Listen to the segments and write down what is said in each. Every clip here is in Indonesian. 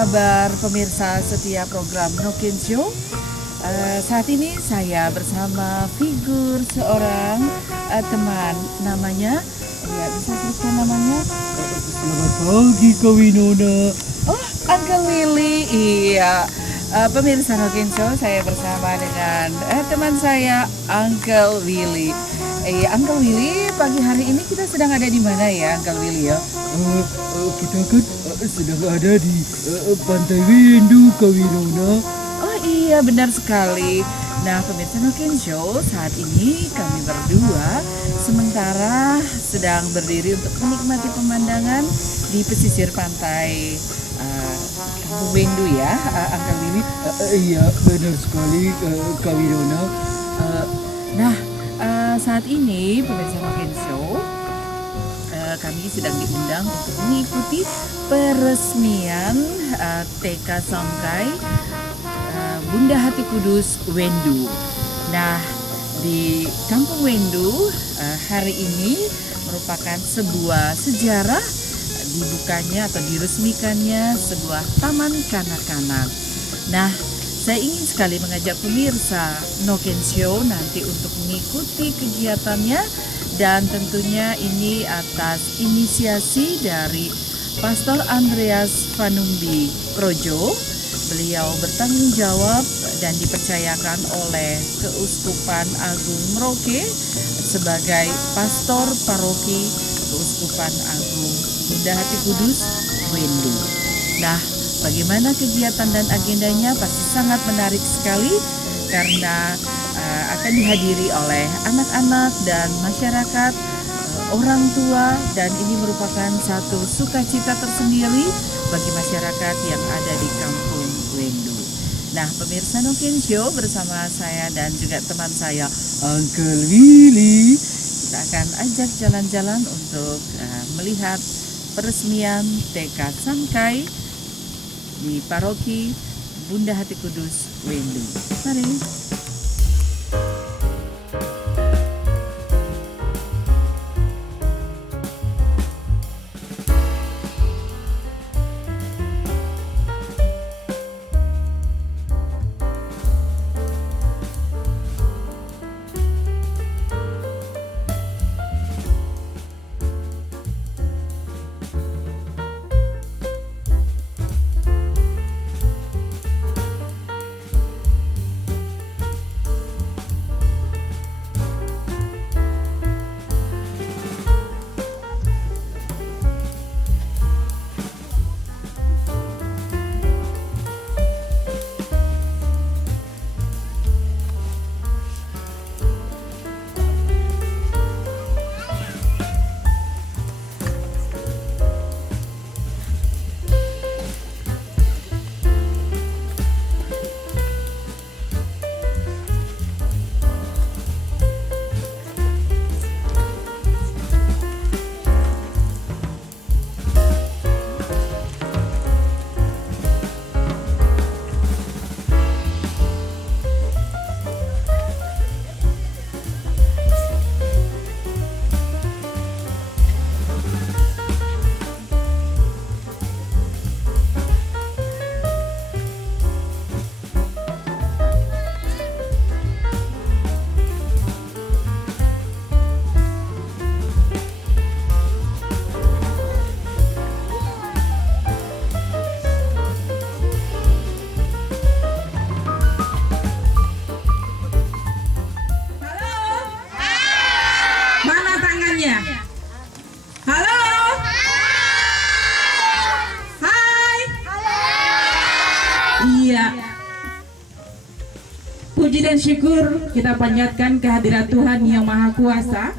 kabar pemirsa setia program Noken Show? Saat ini saya bersama figur seorang teman, namanya, ya bisa sebutkan namanya? Selamat pagi Kak Winona. Oh, Uncle Willy. Iya. Pemirsa Noken Show, saya bersama dengan teman saya, Uncle Willy. Uncle Willy, pagi hari ini kita sedang ada di mana ya, Uncle Willy ya? Kita kan sedang ada di Pantai Windu Kak Winona. Oh iya, benar sekali. Nah, pemirsa Noken Show, saat ini kami berdua sementara sedang berdiri untuk menikmati pemandangan di pesisir pantai Kampung Wendu ya, Uncle Willy. Iya benar sekali Kak Winona. Nah, saat ini pemirsa Noken Show, kami sedang diundang untuk mengikuti peresmian TK Samkai Bunda Hati Kudus Wendu. Nah, di Kampung Wendu hari ini merupakan sebuah sejarah dibukanya atau diresmikannya sebuah taman kanak-kanak. Nah, saya ingin sekali mengajak pemirsa Noken Show nanti untuk mengikuti kegiatannya, dan tentunya ini atas inisiasi dari Pastor Andreas Vanumbi Projo. Beliau bertanggung jawab dan dipercayakan oleh Keuskupan Agung Merauke sebagai Pastor Paroki Keuskupan Agung Bunda Hati Kudus Wendu. Nah, bagaimana kegiatan dan agendanya pasti sangat menarik sekali karena akan dihadiri oleh anak-anak dan masyarakat, orang tua, dan ini merupakan satu sukacita tersendiri bagi masyarakat yang ada di Kampung Wendu. Nah, pemirsa Noken Show, bersama saya dan juga teman saya Uncle Willy, kita akan ajak jalan-jalan untuk melihat peresmian TK Samkai di Paroki Bunda Hati Kudus Wendu. Mari. Halo? Hai? Iya. Puji dan syukur kita panjatkan kehadirat Tuhan yang Maha Kuasa,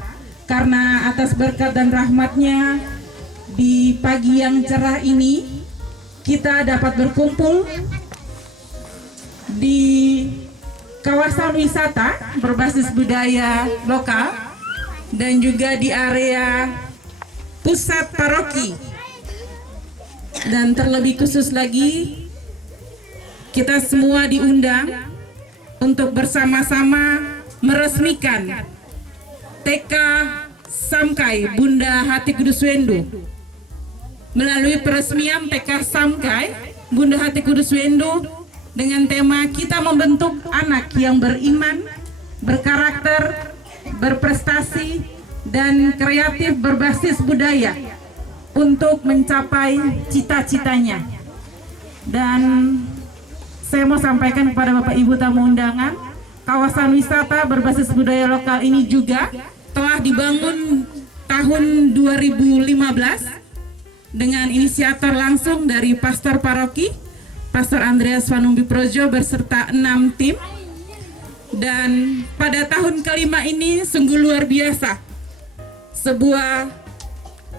karena atas berkat dan rahmat-Nya di pagi yang cerah ini kita dapat berkumpul di kawasan wisata berbasis budaya lokal dan juga di area pusat paroki, dan terlebih khusus lagi kita semua diundang untuk bersama-sama meresmikan TK Samkai Bunda Hati Kudus Wendu. Melalui peresmian TK Samkai, Bunda Hati Kudus Wendu dengan tema kita membentuk anak yang beriman, berkarakter, berprestasi, dan kreatif berbasis budaya untuk mencapai cita-citanya. Dan saya mau sampaikan kepada Bapak Ibu tamu undangan, kawasan wisata berbasis budaya lokal ini juga telah dibangun tahun 2015 dengan inisiator langsung dari Pastor Paroki, Pastor Andreas Vanumbi Projo beserta 6 tim. Dan pada tahun kelima ini sungguh luar biasa. Sebuah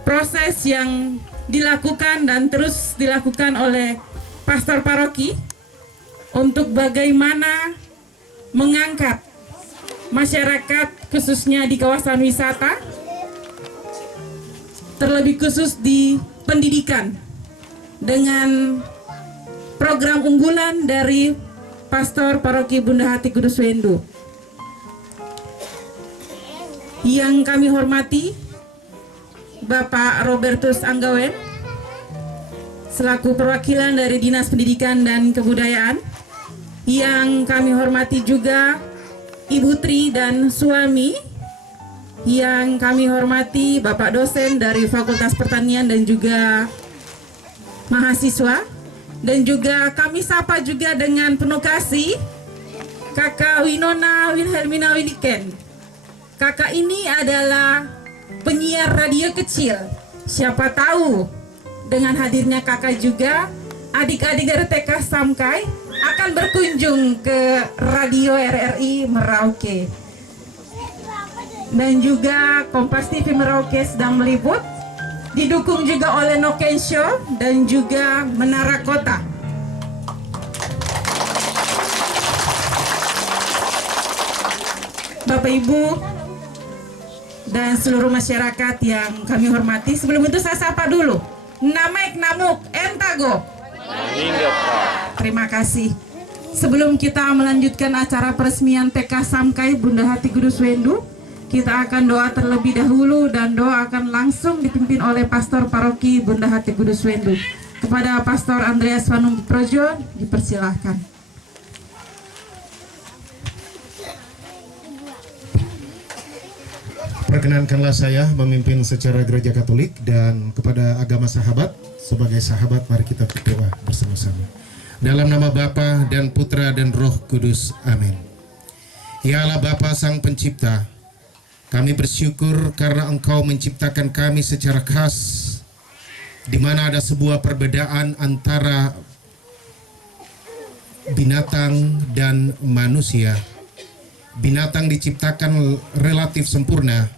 proses yang dilakukan dan terus dilakukan oleh Pastor Paroki untuk bagaimana mengangkat masyarakat khususnya di kawasan wisata, terlebih khusus di pendidikan dengan program unggulan dari Pastor Paroki Bunda Hati Kudus Wendu. Yang kami hormati Bapak Robertus Anggawen selaku perwakilan dari Dinas Pendidikan dan Kebudayaan. Yang kami hormati juga Ibu Tri dan suami. Yang kami hormati Bapak dosen dari Fakultas Pertanian dan juga mahasiswa. Dan juga kami sapa juga dengan penuh kasih Kakak Winona Wilhelmina Wiliken. Kakak ini adalah penyiar radio kecil. Siapa tahu dengan hadirnya kakak juga adik-adik dari TK Samkai akan berkunjung ke radio RRI Merauke. Dan juga Kompas TV Merauke sedang meliput, didukung juga oleh Noken Show dan juga Menara Kota. Bapak Ibu dan seluruh masyarakat yang kami hormati, sebelum itu saya sapa dulu. Namek Namuk Entago. Terima kasih. Sebelum kita melanjutkan acara peresmian TK Samkai Bunda Hati Kudus Wendu, kita akan doa terlebih dahulu dan doa akan langsung dipimpin oleh Pastor Paroki Bunda Hati Kudus Wendu. Kepada Pastor Andreas Vanumbi Projo, dipersilahkan. Perkenankanlah saya memimpin secara Gereja Katolik, dan kepada agama sahabat, sebagai sahabat mari kita berdoa bersama-sama. Dalam nama Bapa dan Putra dan Roh Kudus, amin. Ya Allah Bapa Sang Pencipta, kami bersyukur karena Engkau menciptakan kami secara khas, di mana ada sebuah perbedaan antara binatang dan manusia. Binatang diciptakan relatif sempurna,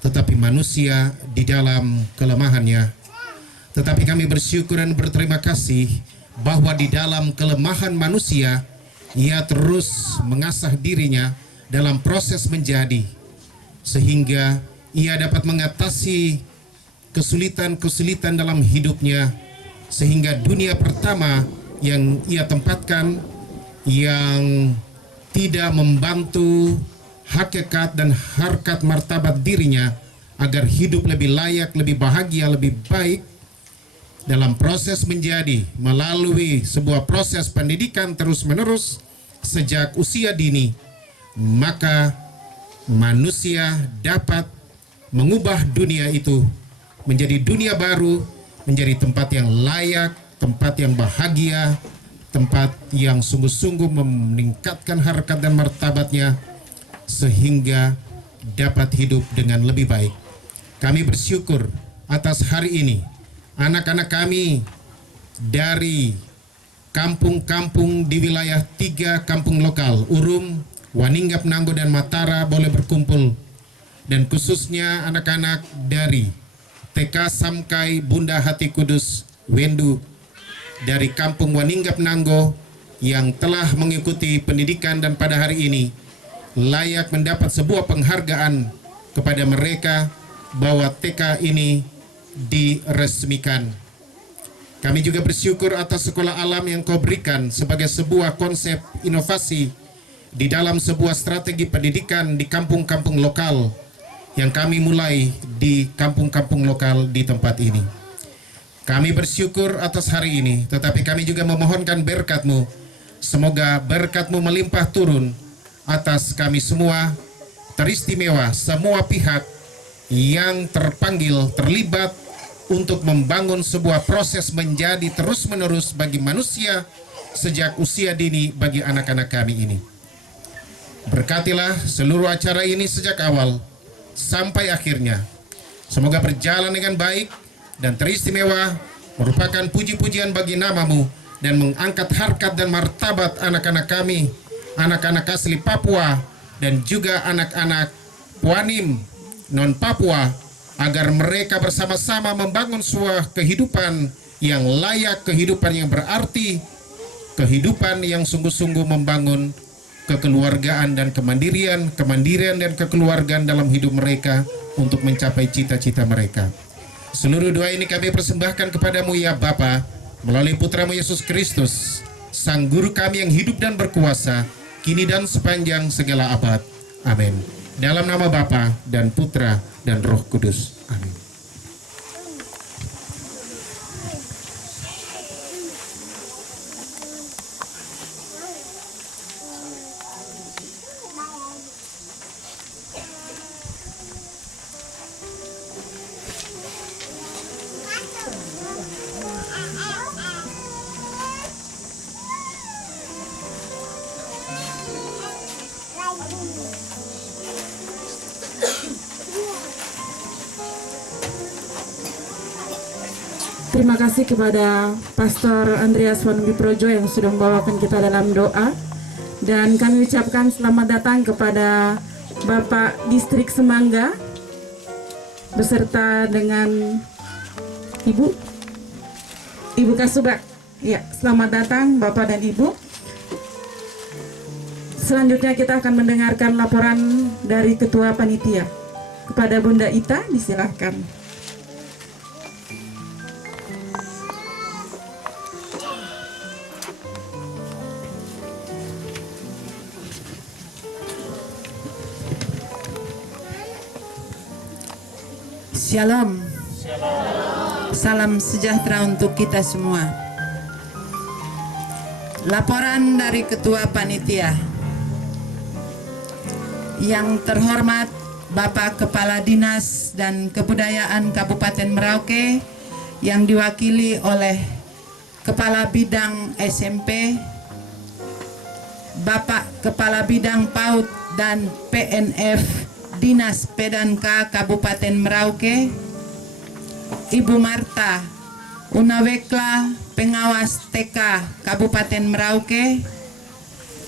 tetapi manusia di dalam kelemahannya. Tetapi kami bersyukur dan berterima kasih bahwa di dalam kelemahan manusia, ia terus mengasah dirinya dalam proses menjadi, sehingga ia dapat mengatasi kesulitan-kesulitan dalam hidupnya, sehingga dunia pertama yang ia tempatkan yang tidak membantu hakikat dan harkat martabat dirinya agar hidup lebih layak, lebih bahagia, lebih baik dalam proses menjadi melalui sebuah proses pendidikan terus-menerus sejak usia dini, maka manusia dapat mengubah dunia itu menjadi dunia baru, menjadi tempat yang layak, tempat yang bahagia, tempat yang sungguh-sungguh meningkatkan harkat dan martabatnya, sehingga dapat hidup dengan lebih baik. Kami bersyukur atas hari ini, anak-anak kami dari kampung-kampung di wilayah 3 kampung lokal, Urum, Waninggap, Nanggo, dan Matara boleh berkumpul, dan khususnya anak-anak dari TK Samkai Bunda Hati Kudus Wendu dari kampung Waninggap, Nanggo yang telah mengikuti pendidikan dan pada hari ini layak mendapat sebuah penghargaan kepada mereka bahwa TK ini diresmikan. Kami juga bersyukur atas sekolah alam yang Kau berikan sebagai sebuah konsep inovasi di dalam sebuah strategi pendidikan di kampung-kampung lokal yang kami mulai di kampung-kampung lokal di tempat ini. Kami bersyukur atas hari ini, tetapi kami juga memohonkan berkat-Mu. Semoga berkat-Mu melimpah turun atas kami semua, teristimewa semua pihak yang terpanggil, terlibat untuk membangun sebuah proses menjadi terus-menerus bagi manusia sejak usia dini bagi anak-anak kami ini. Berkatilah seluruh acara ini sejak awal sampai akhirnya. Semoga berjalan dengan baik dan teristimewa, merupakan puji-pujian bagi nama-Mu dan mengangkat harkat dan martabat anak-anak kami, anak-anak asli Papua dan juga anak-anak Puanim non-Papua, agar mereka bersama-sama membangun sebuah kehidupan yang layak, kehidupan yang berarti, kehidupan yang sungguh-sungguh membangun kekeluargaan dan kemandirian dan kekeluargaan dalam hidup mereka untuk mencapai cita-cita mereka. Seluruh doa ini kami persembahkan kepadamu ya Bapa, melalui Putramu Yesus Kristus, Sang Guru kami yang hidup dan berkuasa, kini dan sepanjang segala abad. Amin. Dalam nama Bapa dan Putra dan Roh Kudus. Amin. Terima kasih kepada Pastor Andreas Wanumbi Projo yang sudah membawakan kita dalam doa. Dan kami ucapkan selamat datang kepada Bapak Distrik Semangga beserta dengan Ibu Kasubag. Ya, selamat datang Bapak dan Ibu. Selanjutnya kita akan mendengarkan laporan dari Ketua Panitia. Kepada Bunda Ita, disilahkan. Shalom. Salam sejahtera untuk kita semua. Laporan dari Ketua Panitia. Yang terhormat Bapak Kepala Dinas dan Kebudayaan Kabupaten Merauke yang diwakili oleh Kepala Bidang SMP, Bapak Kepala Bidang PAUD dan PNF Dinas Pedanka Kabupaten Merauke, Ibu Marta Unawekla, Pengawas TK Kabupaten Merauke,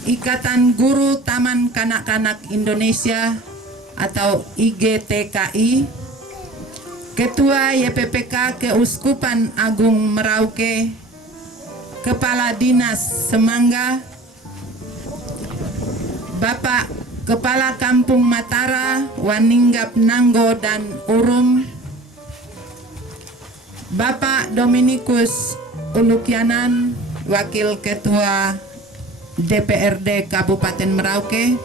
Ikatan Guru Taman Kanak-Kanak Indonesia atau IGTKI, Ketua YPPK Keuskupan Agung Merauke, Kepala Dinas Semangga, Bapak Kepala Kampung Matara, Waninggap, Nanggo, dan Urum, Bapak Dominikus Ulukianan, Wakil Ketua DPRD Kabupaten Merauke,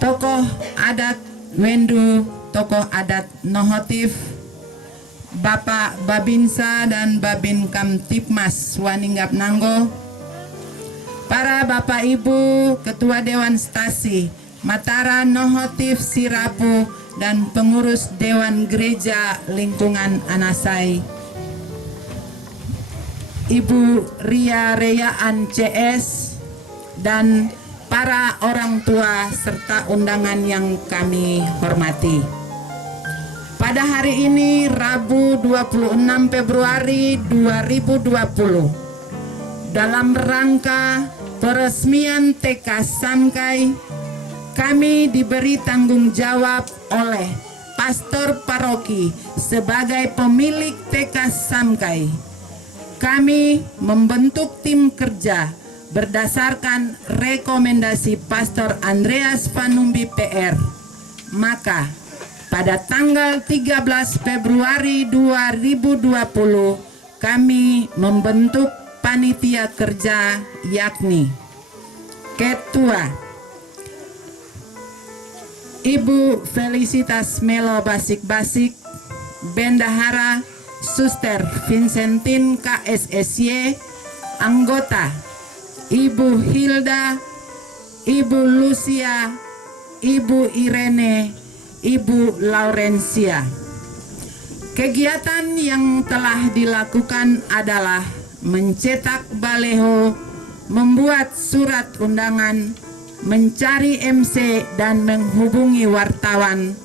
tokoh adat Wendu, tokoh adat Nohotif, Bapak Babinsa dan Babin Kamtipmas Waninggap Nanggo, para Bapak Ibu Ketua Dewan Stasi Matara Nohotif Sirapu dan pengurus Dewan Gereja Lingkungan Anasai, Ibu Ria Reyaan CS, dan para orang tua serta undangan yang kami hormati. Pada hari ini Rabu 26 Februari 2020, dalam rangka peresmian TK Samkai, kami diberi tanggung jawab oleh Pastor Paroki sebagai pemilik TK Samkai. Kami membentuk tim kerja berdasarkan rekomendasi Pastor Andreas Wanumbi PR. Maka pada tanggal 13 Februari 2020 kami membentuk panitia kerja, yakni Ketua Ibu Felicitas Melo Basik-Basik, Bendahara Suster Vincentin KSSY, anggota Ibu Hilda, Ibu Lucia, Ibu Irene, Ibu Laurencia. Kegiatan yang telah dilakukan adalah mencetak baleho, membuat surat undangan, mencari MC dan menghubungi wartawan,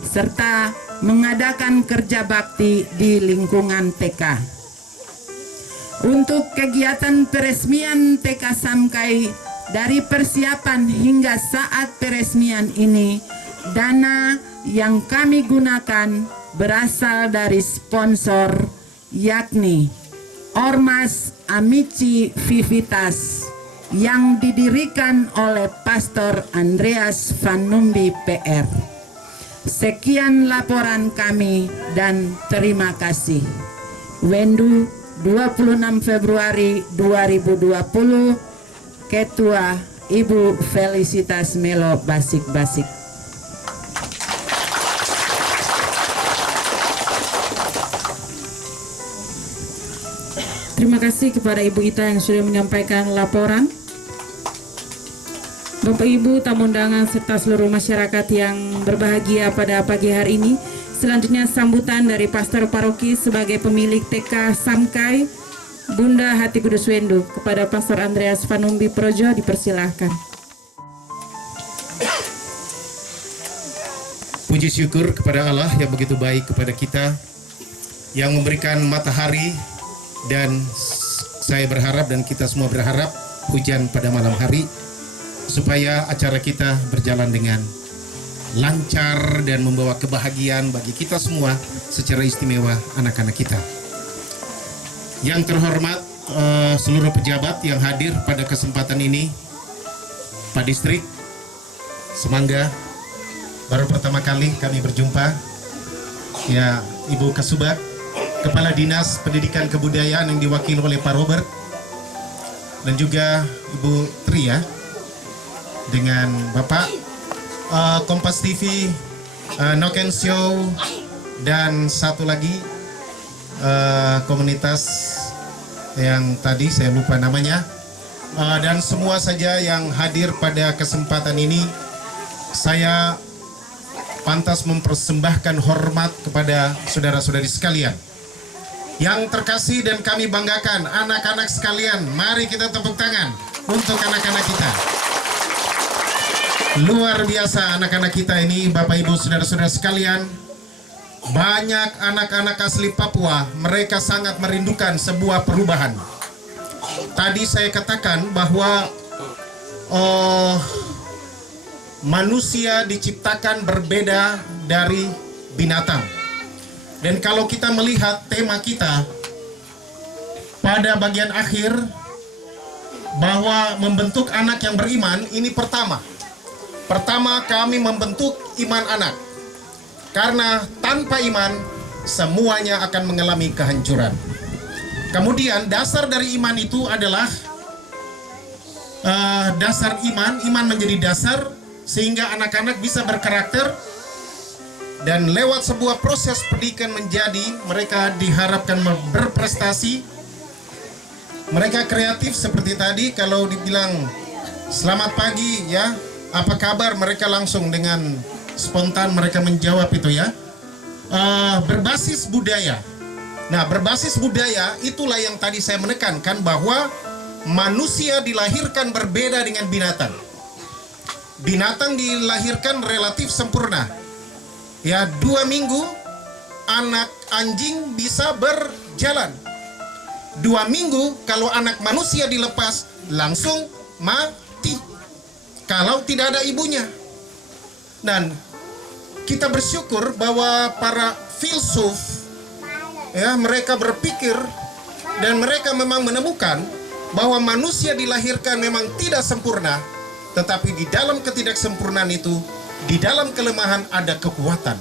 serta mengadakan kerja bakti di lingkungan TK. Untuk kegiatan peresmian TK Samkai, dari persiapan hingga saat peresmian ini, dana yang kami gunakan berasal dari sponsor, yakni Ormas Amici Vivitas yang didirikan oleh Pastor Andreas Vanumbi PR. Sekian laporan kami dan terima kasih. Wendu, 26 Februari 2020, Ketua Ibu Felicitas Melo Basik-Basik. Terima kasih kepada Ibu Ita yang sudah menyampaikan laporan. Bapak Ibu tamu undangan serta seluruh masyarakat yang berbahagia pada pagi hari ini. Selanjutnya sambutan dari Pastor Paroki sebagai pemilik TK Samkai, Bunda Hati Kudus Wendu. Kepada Pastor Andreas Vanumbi Projo dipersilahkan. Puji syukur kepada Allah yang begitu baik kepada kita, yang memberikan matahari, dan saya berharap dan kita semua berharap hujan pada malam hari, supaya acara kita berjalan dengan lancar dan membawa kebahagiaan bagi kita semua, secara istimewa anak-anak kita. Yang terhormat seluruh pejabat yang hadir pada kesempatan ini, Pak Distrik Semangga, baru pertama kali kami berjumpa, ya Ibu Kasubag, Kepala Dinas Pendidikan Kebudayaan yang diwakili oleh Pak Robert, dan juga Ibu Tri ya, dengan Bapak Kompas TV, Noken Show, dan satu lagi komunitas yang tadi saya lupa namanya, dan semua saja yang hadir pada kesempatan ini. Saya pantas mempersembahkan hormat kepada saudara-saudari sekalian yang terkasih dan kami banggakan. Anak-anak sekalian, mari kita tepuk tangan untuk anak-anak kita. Luar biasa anak-anak kita ini, Bapak Ibu saudara-saudara sekalian. Banyak anak-anak asli Papua, mereka sangat merindukan sebuah perubahan. Tadi saya katakan bahwa manusia diciptakan berbeda dari binatang. Dan kalau kita melihat tema kita pada bagian akhir, bahwa membentuk anak yang beriman, ini pertama kami membentuk iman anak. Karena tanpa iman semuanya akan mengalami kehancuran. Kemudian dasar dari iman itu adalah dasar iman menjadi dasar sehingga anak-anak bisa berkarakter, dan lewat sebuah proses pendidikan menjadi mereka diharapkan berprestasi. Mereka kreatif seperti tadi, kalau dibilang selamat pagi ya, apa kabar, mereka langsung dengan spontan mereka menjawab itu ya. Berbasis budaya. Nah, berbasis budaya itulah yang tadi saya menekankan, bahwa manusia dilahirkan berbeda dengan binatang. Binatang dilahirkan relatif sempurna. Ya, 2 minggu anak anjing bisa berjalan. 2 minggu kalau anak manusia dilepas langsung mati kalau tidak ada ibunya. Dan kita bersyukur bahwa para filsuf ya, mereka berpikir dan mereka memang menemukan bahwa manusia dilahirkan memang tidak sempurna, tetapi di dalam ketidaksempurnaan itu, di dalam kelemahan ada kekuatan.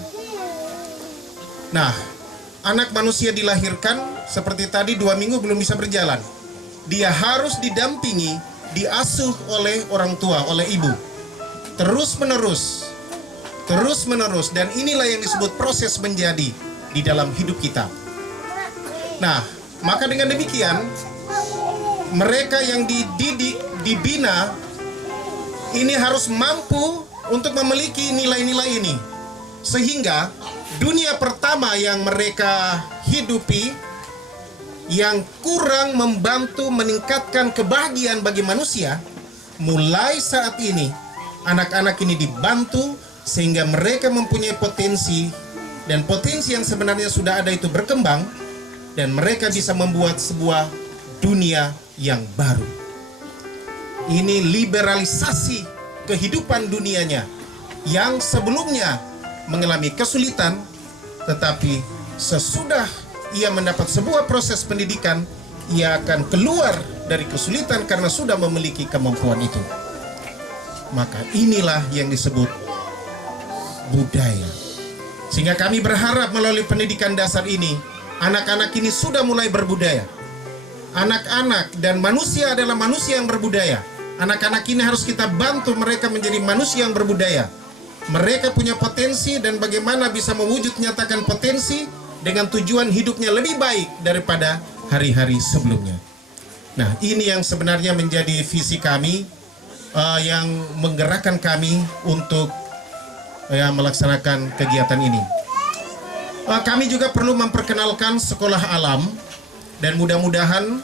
Nah, anak manusia dilahirkan seperti tadi 2 minggu belum bisa berjalan. Dia harus didampingi, diasuh oleh orang tua, oleh ibu. Terus menerus. Dan inilah yang disebut proses menjadi. di dalam hidup kita. Nah, maka dengan demikian mereka yang dididik, dibina ini harus mampu untuk memiliki nilai-nilai ini, sehingga dunia pertama yang mereka hidupi yang kurang membantu meningkatkan kebahagiaan bagi manusia, mulai saat ini anak-anak ini dibantu sehingga mereka mempunyai potensi, dan potensi yang sebenarnya sudah ada itu berkembang, dan mereka bisa membuat sebuah dunia yang baru. Ini liberalisasi kehidupan dunianya yang sebelumnya mengalami kesulitan, tetapi sesudah ia mendapat sebuah proses pendidikan, ia akan keluar dari kesulitan karena sudah memiliki kemampuan itu. Maka inilah yang disebut budaya. Sehingga kami berharap melalui pendidikan dasar ini, anak-anak ini sudah mulai berbudaya. Anak-anak dan manusia adalah manusia yang berbudaya. Anak-anak ini harus kita bantu mereka menjadi manusia yang berbudaya. Mereka punya potensi, dan bagaimana bisa mewujud nyatakan potensi dengan tujuan hidupnya lebih baik daripada hari-hari sebelumnya. Nah, ini yang sebenarnya menjadi visi kami, yang menggerakkan kami untuk melaksanakan kegiatan ini. Kami juga perlu memperkenalkan sekolah alam, dan mudah-mudahan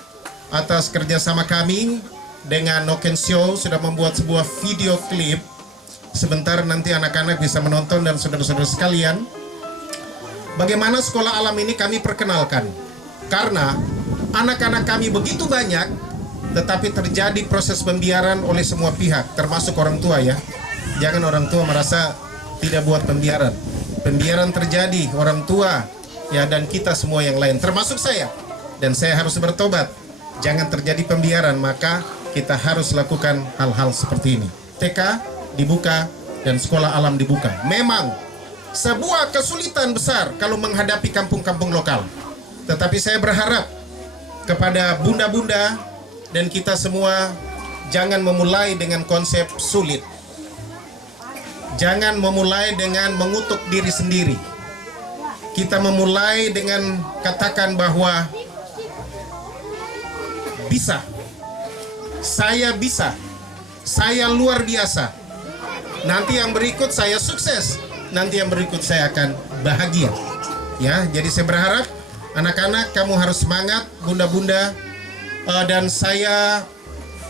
atas kerjasama kami dengan Noken Show sudah membuat sebuah video klip. Sebentar nanti anak-anak bisa menonton, dan saudara-saudara sekalian, bagaimana sekolah alam ini kami perkenalkan. Karena anak-anak kami begitu banyak, tetapi terjadi proses pembiaran oleh semua pihak, termasuk orang tua ya. Jangan orang tua merasa tidak buat pembiaran. Pembiaran terjadi, orang tua ya, dan kita semua yang lain, termasuk saya. Dan saya harus bertobat. Jangan terjadi pembiaran, maka kita harus lakukan hal-hal seperti ini. TK dibuka dan sekolah alam dibuka. Memang sebuah kesulitan besar kalau menghadapi kampung-kampung lokal. Tetapi saya berharap kepada bunda-bunda dan kita semua, jangan memulai dengan konsep sulit. Jangan memulai dengan mengutuk diri sendiri. Kita memulai dengan katakan bahwa bisa. Saya bisa. Saya luar biasa. Nanti yang berikut saya sukses. Nanti yang berikut saya akan bahagia. Ya, jadi saya berharap anak-anak kamu harus semangat, bunda-bunda, dan saya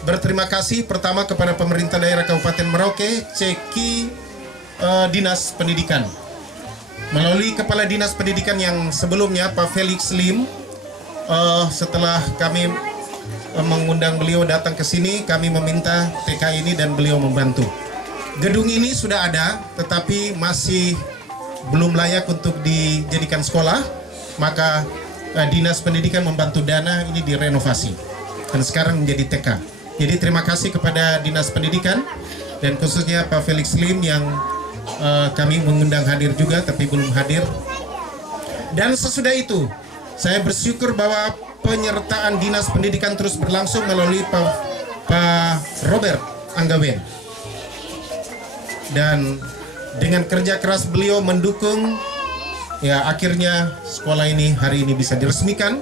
berterima kasih pertama kepada pemerintah daerah Kabupaten Merauke, Ceki Dinas Pendidikan. Melalui Kepala Dinas Pendidikan yang sebelumnya, Pak Felix Lim, setelah kami mengundang beliau datang ke sini, kami meminta TK ini dan beliau membantu. Gedung ini sudah ada, tetapi masih belum layak untuk dijadikan sekolah, maka Dinas Pendidikan membantu dana ini direnovasi dan sekarang menjadi TK. Jadi terima kasih kepada Dinas Pendidikan dan khususnya Pak Felix Lim yang kami mengundang hadir juga tapi belum hadir. Dan sesudah itu saya bersyukur bahwa penyertaan Dinas Pendidikan terus berlangsung melalui Pak Robert Anggawen. Dan dengan kerja keras beliau mendukung, ya akhirnya sekolah ini hari ini bisa diresmikan.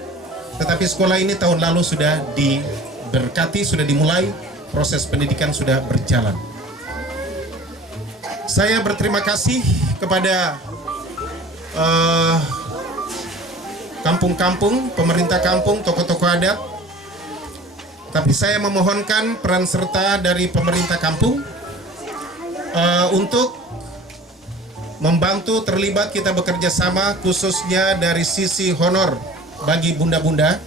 Tetapi sekolah ini tahun lalu sudah diberkati, sudah dimulai, proses pendidikan sudah berjalan. Saya berterima kasih kepada kampung-kampung, pemerintah kampung, tokoh-tokoh adat. Tapi saya memohonkan peran serta dari pemerintah kampung untuk membantu terlibat, kita bekerja sama khususnya dari sisi honor bagi bunda-bunda,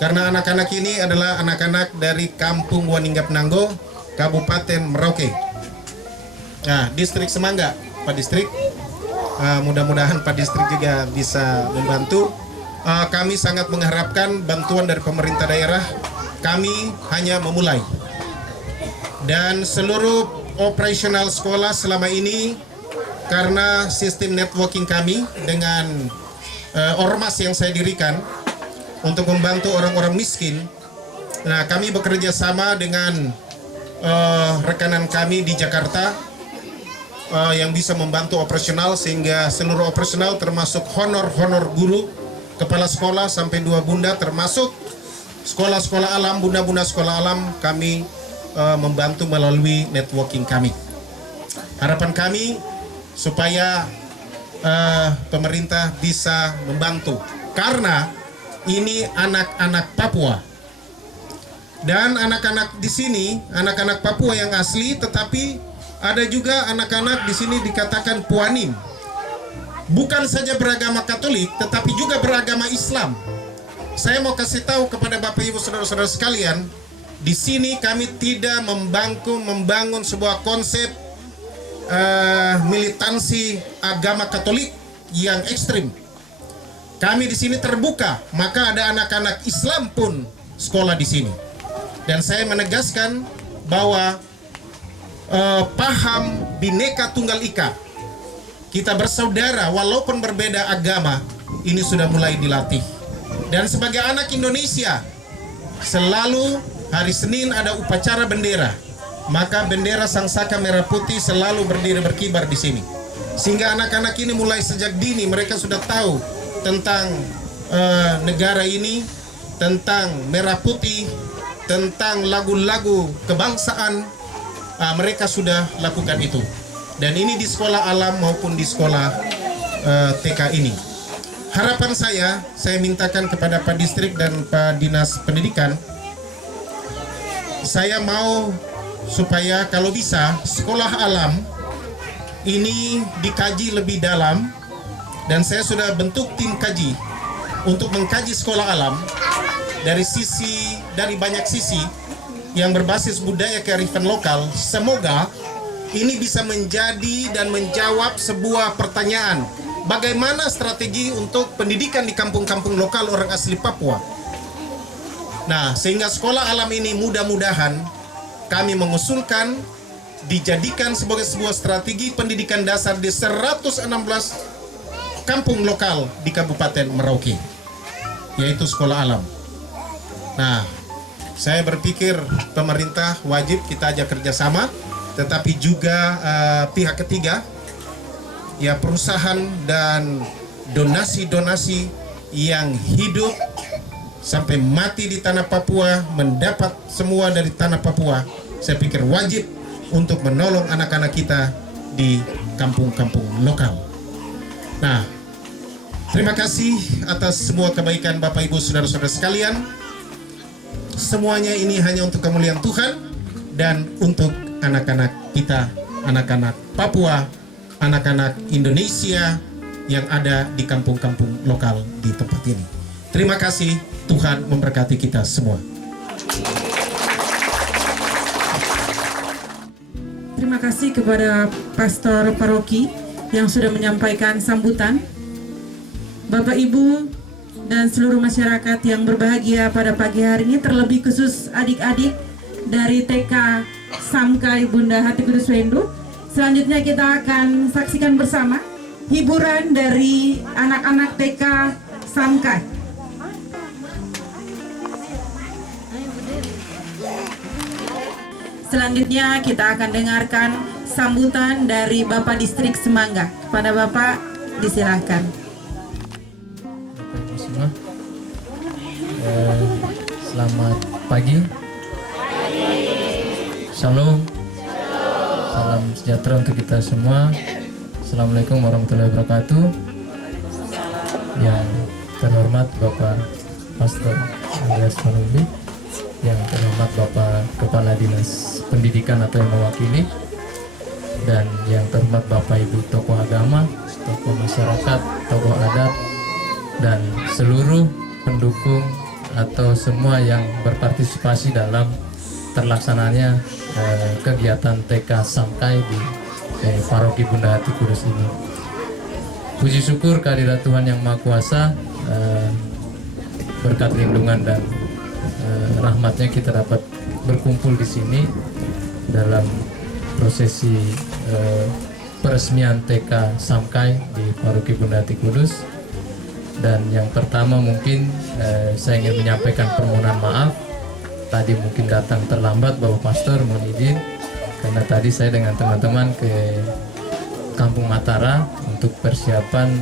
karena anak-anak ini adalah anak-anak dari Kampung Waninggap Nanggo, Kabupaten Merauke. Nah, Distrik Semangga, Pak Distrik, mudah-mudahan Pak Distrik juga bisa membantu. Kami sangat mengharapkan bantuan dari pemerintah daerah. Kami hanya memulai, dan seluruh operasional sekolah selama ini, karena sistem networking kami dengan ormas yang saya dirikan untuk membantu orang-orang miskin. Nah, kami bekerja sama dengan rekanan kami di Jakarta yang bisa membantu operasional, sehingga seluruh operasional termasuk honor guru, kepala sekolah sampai 2 bunda, termasuk sekolah-sekolah alam, bunda-bunda sekolah alam, kami membantu melalui networking kami. Harapan kami supaya pemerintah bisa membantu, karena ini anak-anak Papua. Dan anak-anak di sini, anak-anak Papua yang asli, tetapi ada juga anak-anak di sini dikatakan Puanim. Bukan saja beragama Katolik, tetapi juga beragama Islam. Saya mau kasih tahu kepada Bapak Ibu Saudara-saudara sekalian, di sini kami tidak membangun sebuah konsep militansi agama Katolik yang ekstrim. Kami di sini terbuka, maka ada anak-anak Islam pun sekolah di sini. Dan saya menegaskan bahwa paham Bhinneka Tunggal Ika, kita bersaudara walaupun berbeda agama, ini sudah mulai dilatih. Dan sebagai anak Indonesia, selalu hari Senin ada upacara bendera, maka bendera Sang Saka Merah Putih selalu berdiri berkibar di sini. Sehingga anak-anak ini mulai sejak dini mereka sudah tahu tentang negara ini, tentang merah putih, tentang lagu-lagu kebangsaan. Mereka sudah lakukan itu. Dan ini di sekolah alam maupun di sekolah TK ini. Harapan saya mintakan kepada Pak Distrik dan Pak Dinas Pendidikan, saya mau supaya kalau bisa sekolah alam ini dikaji lebih dalam, dan saya sudah bentuk tim kaji untuk mengkaji sekolah alam dari banyak sisi yang berbasis budaya kearifan lokal. Semoga ini bisa menjadi dan menjawab sebuah pertanyaan, bagaimana strategi untuk pendidikan di kampung-kampung lokal orang asli Papua. Nah, sehingga sekolah alam ini mudah-mudahan kami mengusulkan dijadikan sebagai sebuah strategi pendidikan dasar di 116 kampung lokal di Kabupaten Merauke, yaitu sekolah alam. Nah, saya berpikir pemerintah wajib kita ajak kerjasama, tetapi juga pihak ketiga, ya perusahaan dan donasi-donasi yang hidup sampai mati di tanah Papua, mendapat semua dari tanah Papua, saya pikir wajib untuk menolong anak-anak kita di kampung-kampung lokal. Nah, terima kasih atas semua kebaikan Bapak Ibu Saudara-saudara sekalian. Semuanya ini hanya untuk kemuliaan Tuhan dan untuk anak-anak kita, anak-anak Papua, anak-anak Indonesia yang ada di kampung-kampung lokal di tempat ini. Terima kasih, Tuhan memberkati kita semua. Terima kasih kepada Pastor Paroki yang sudah menyampaikan sambutan. Bapak Ibu dan seluruh masyarakat yang berbahagia pada pagi hari ini, terlebih khusus adik-adik dari TK Samkai Bunda Hati Kudus Wendu. Selanjutnya kita akan saksikan bersama hiburan dari anak-anak TK Samkai. Selanjutnya kita akan dengarkan sambutan dari Bapak Distrik Semangga. Kepada Bapak disilahkan. Bapak Ibu semua, selamat pagi. Shalom. Salam sejahtera untuk kita semua. Assalamualaikum warahmatullahi wabarakatuh. Yang terhormat Bapak Pastor Andreas Manumbi, yang terhormat Bapak Kepala Dinas Pendidikan atau yang mewakili, dan yang terhormat Bapak Ibu tokoh agama, tokoh masyarakat, tokoh adat, dan seluruh pendukung atau semua yang berpartisipasi dalam terlaksananya kegiatan TK Samkai di Paroki Bunda Hati Kudus ini. Puji syukur kehadirat Tuhan Yang Maha Kuasa, berkat lindungan dan rahmatnya kita dapat berkumpul di sini dalam prosesi peresmian TK Samkai di Paroki Bunda Hati Kudus. Dan yang pertama mungkin saya ingin menyampaikan permohonan maaf. Tadi mungkin datang terlambat, Bapak Pastor, mohon izin, karena tadi saya dengan teman-teman ke Kampung Matara untuk persiapan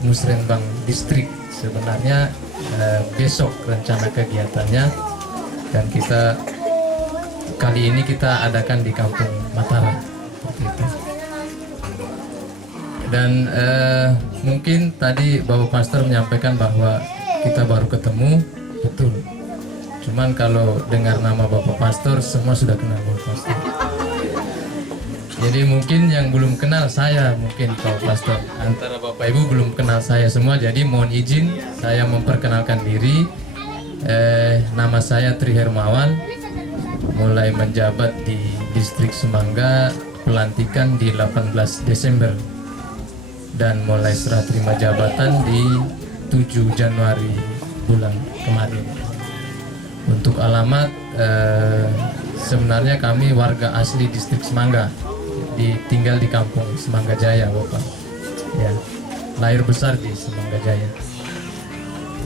Musrenbang Distrik. Sebenarnya besok rencana kegiatannya, dan kali ini kita adakan di Kampung Matara seperti itu. Dan mungkin tadi Bapak Pastor menyampaikan bahwa kita baru ketemu, betul. Cuman kalau dengar nama Bapak Pastor, semua sudah kenal Bapak Pastor. Jadi mungkin yang belum kenal saya, mungkin Bapak Pastor. Antara Bapak Ibu belum kenal saya semua, jadi mohon izin saya memperkenalkan diri. Nama saya Tri Hermawan, mulai menjabat di Distrik Semangga, pelantikan di 18 Desember. Dan mulai serah terima jabatan di 7 Januari bulan kemarin. Untuk alamat, sebenarnya kami warga asli Distrik Semangga, tinggal di Kampung Semangga Jaya, Bapak. Ya, lahir besar di Semangga Jaya.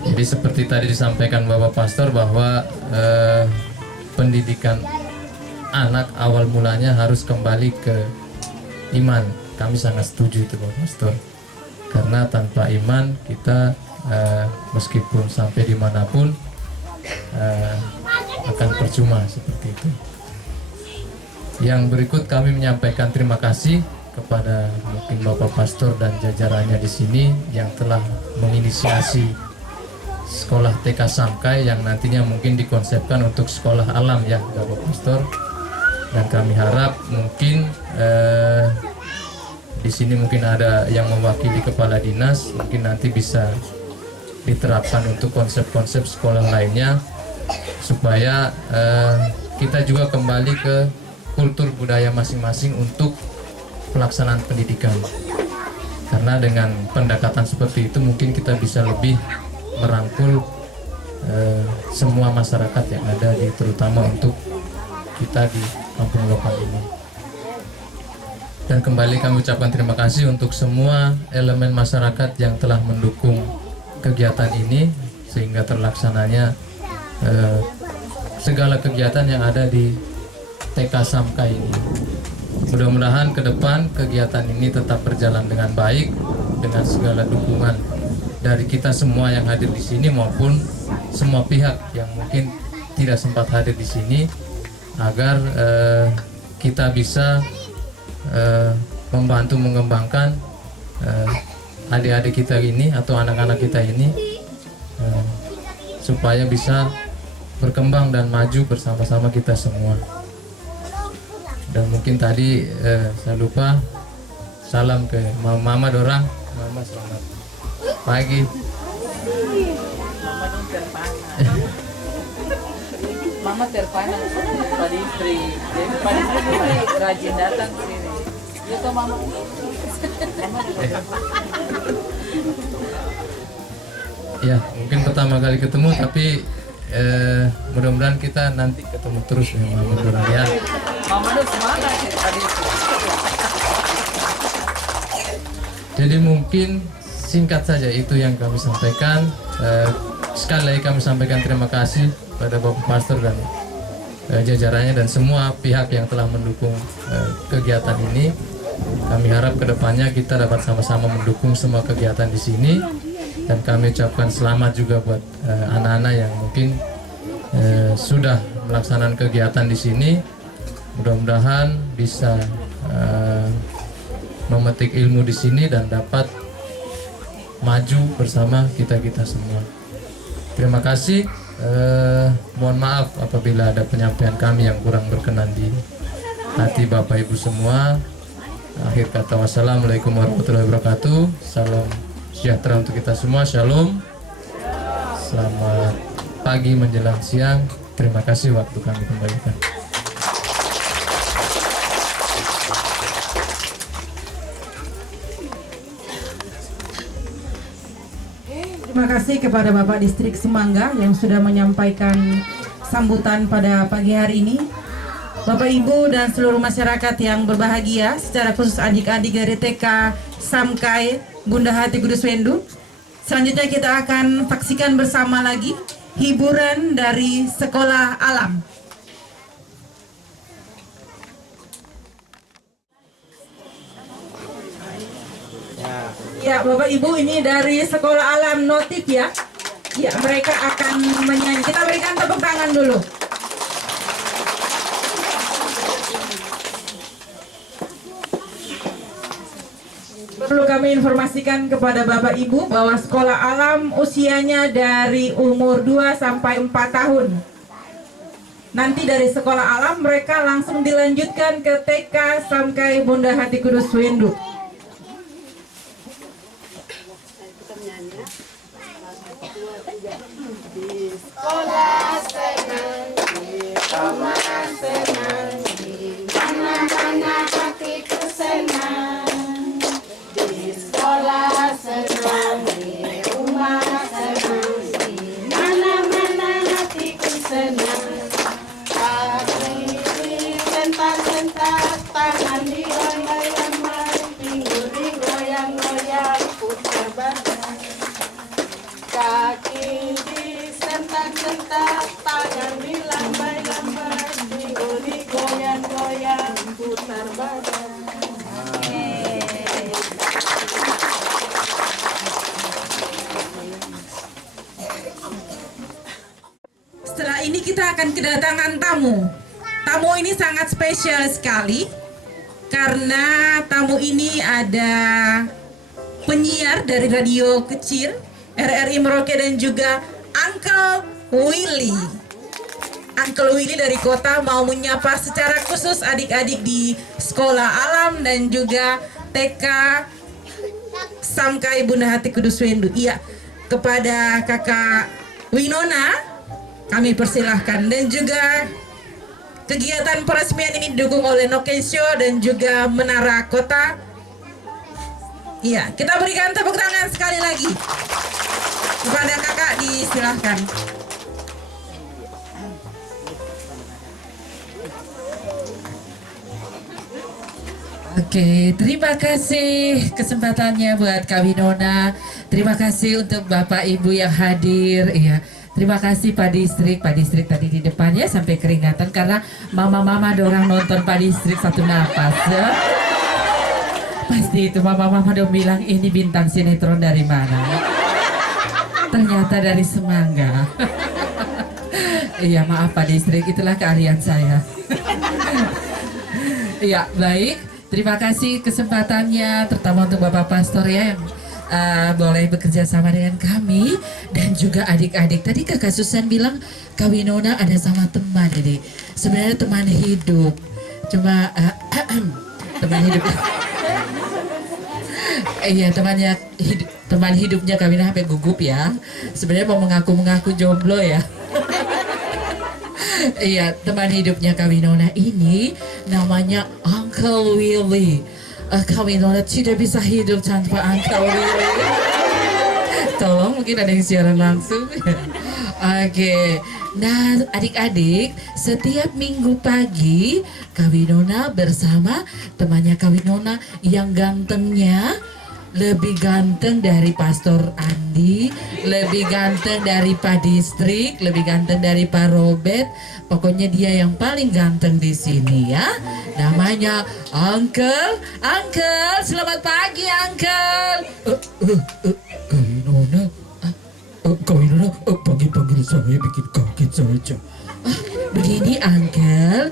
Jadi seperti tadi disampaikan Bapak Pastor bahwa pendidikan anak awal mulanya harus kembali ke iman. Kami sangat setuju itu Bapak Pastor, karena tanpa iman kita meskipun sampai dimanapun akan percuma seperti itu. Yang berikut kami menyampaikan terima kasih kepada mungkin Bapak Pastor dan jajarannya di sini yang telah menginisiasi sekolah TK Samkai yang nantinya mungkin dikonsepkan untuk sekolah alam ya Bapak Pastor. Dan kami harap mungkin di sini mungkin ada yang mewakili kepala dinas, mungkin nanti bisa diterapkan untuk konsep-konsep sekolah lainnya, supaya kita juga kembali ke kultur budaya masing-masing untuk pelaksanaan pendidikan. Karena dengan pendekatan seperti itu mungkin kita bisa lebih merangkul semua masyarakat yang ada terutama untuk kita di kampung lokal ini. Dan kembali kami ucapkan terima kasih untuk semua elemen masyarakat yang telah mendukung kegiatan ini sehingga terlaksananya segala kegiatan yang ada di TK Samkai ini. Mudah-mudahan ke depan kegiatan ini tetap berjalan dengan baik dengan segala dukungan dari kita semua yang hadir di sini maupun semua pihak yang mungkin tidak sempat hadir di sini, agar kita bisa membantu mengembangkan adik-adik kita ini atau anak-anak kita ini supaya bisa berkembang dan maju bersama-sama kita semua. Dan mungkin tadi saya lupa salam ke mama dorang. Mama selamat pagi. Mama terpana pada istri, jadi pada istri rajin datang sini. Ya toh mama. Ya mungkin pertama kali ketemu, tapi mudah-mudahan kita nanti ketemu terus ya Mama Dora ya. Mama tuh semangat sih tadi. Jadi mungkin singkat saja itu yang kami sampaikan. Sekali lagi kami sampaikan terima kasih pada Bapak Pastor dan jajarannya dan semua pihak yang telah mendukung kegiatan ini. Kami harap kedepannya kita dapat sama-sama mendukung semua kegiatan di sini, dan kami ucapkan selamat juga buat anak-anak yang mungkin sudah melaksanakan kegiatan di sini. Mudah-mudahan bisa memetik ilmu di sini dan dapat maju bersama kita semua. Terima kasih. Mohon maaf apabila ada penyampaian kami yang kurang berkenan di hati Bapak Ibu semua. Akhir kata, wassalamualaikum warahmatullahi wabarakatuh. Salam sejahtera untuk kita semua. Shalom. Selamat pagi menjelang siang. Terima kasih waktu kami kembalikan. Terima kasih kepada Bapak Distrik Semangga yang sudah menyampaikan sambutan pada pagi hari ini. Bapak Ibu dan seluruh masyarakat yang berbahagia, secara khusus adik-adik dari TK Samkai Bunda Hati Kudus Wendu. Selanjutnya kita akan saksikan bersama lagi hiburan dari Sekolah Alam. Ya, Bapak Ibu, ini dari Sekolah Alam Notif ya. Ya, mereka akan menyanyi. Kita berikan tepuk tangan dulu. Perlu kami informasikan kepada Bapak Ibu bahwa Sekolah Alam usianya dari umur 2 sampai 4 tahun. Nanti dari Sekolah Alam mereka langsung dilanjutkan ke TK Samkai Bunda Hati Kudus Windu. Sekolah senang, di rumah senang, di mana-mana hatiku senang. Di sekolah senang, di rumah senang, di mana-mana hatiku senang. Kaki disentak-sentak, tangan dilambai-lambai, pinggul digoyang-goyang, putar badan. Kaki disentak-sentak, tangan dilambai-lambai, pinggul digoyang-goyang, putar badan. Setelah ini kita akan kedatangan tamu. Tamu ini sangat spesial sekali karena tamu ini ada penyiar dari radio kecil RRI Merauke dan juga Uncle Willy. Uncle Willy dari kota mau menyapa secara khusus adik-adik di Sekolah Alam dan juga TK Samkai Bunda Hati Kudus Windu. Iya, kepada Kakak Winona kami persilahkan, dan juga kegiatan peresmian ini didukung oleh Nokensho dan juga Menara Kota. Iya, kita berikan tepuk tangan sekali lagi kepada kakak, disilahkan. Oke, terima kasih kesempatannya buat Kak Winona. Terima kasih untuk Bapak Ibu yang hadir. Iya. Terima kasih Pak Distrik tadi di depannya sampai keringatan karena mama-mama dorang nonton Pak Distrik satu napas ya. Pasti itu mama-mama dong bilang ini bintang sinetron dari mana. Ternyata dari Semangga. Iya, maaf Pak Distrik, itulah keahlian saya. Iya, baik. Terima kasih kesempatannya, terutama untuk Bapak Pastor ya yang boleh bekerja sama dengan kami dan juga adik-adik. Tadi Kakak Susan bilang Kak Winona ada sama teman, jadi sebenarnya teman hidup. Cuma teman hidup. Iya, teman hidupnya Kak Winona sampai gugup ya. Sebenarnya mau mengaku jomblo ya. Iya, teman hidupnya Kak Winona ini namanya Uncle Willy. Kak Winona tidak bisa hidup tanpa Uncle Willy. Tolong, mungkin ada yang siaran langsung. Oke. Nah, adik-adik, setiap minggu pagi Kak Winona bersama temannya Kak Winona yang gantengnya lebih ganteng dari Pastor Andi, lebih ganteng dari Pak Distrik, lebih ganteng dari Pak Robert. Pokoknya dia yang paling ganteng di sini ya. Namanya Uncle. Selamat pagi Uncle. Kak Winona, pagi-pagi saya bikin kaget saja. Begini Uncle,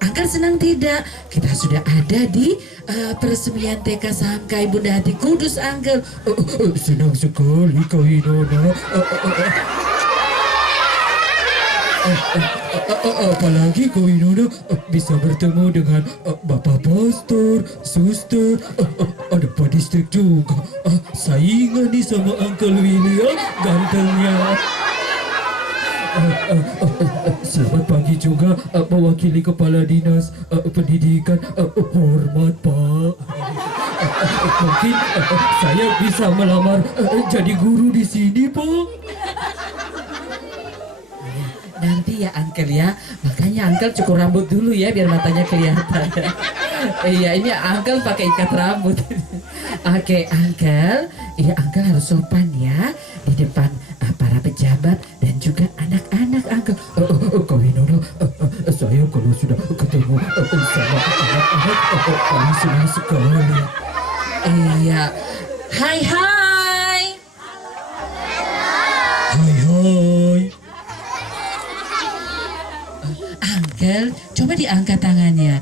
Uncle senang tidak? Kita sudah ada di peresmian TK Samkai Bunda Hati Kudus Uncle. Senang sekali Kak Winona. Apalagi Kak Winona bisa bertemu dengan Bapak Pastor, Suster, ada Pak Distrik juga. Saingan nih sama Uncle Willy ya, gantengnya. Selamat pagi juga mewakili Kepala Dinas Pendidikan. Hormat Pak. Mungkin saya bisa melamar jadi guru di sini Pak. Nanti ya Uncle ya, makanya Uncle cukur rambut dulu ya biar matanya kelihatan. Iya, ini Uncle pakai ikat rambut. Oke Uncle, iya Uncle harus sopan ya di depan para pejabat dan juga anak-anak Uncle. Kak Winona, saya kalau sudah ketemu sama anak-anak paling senang sekali. Iya, Hai hai. Hai hai. Uncle, coba diangkat tangannya.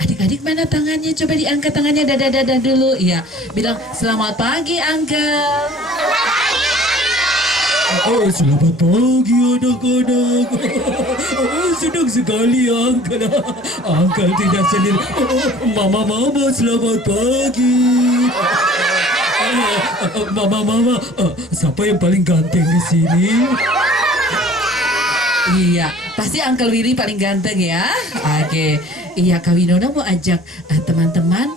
Adik-adik mana tangannya? Coba diangkat tangannya, dadah-dadah dulu. Iya, bilang selamat pagi, Uncle. Oh, selamat pagi anak-anak. Oh, senang sekali Uncle. Uncle tidak sendiri. Mama, selamat pagi. Mama, siapa yang paling ganteng di sini? Iya, pasti Uncle Willy paling ganteng ya. Oke, iya Kak Winona mau ajak teman-teman,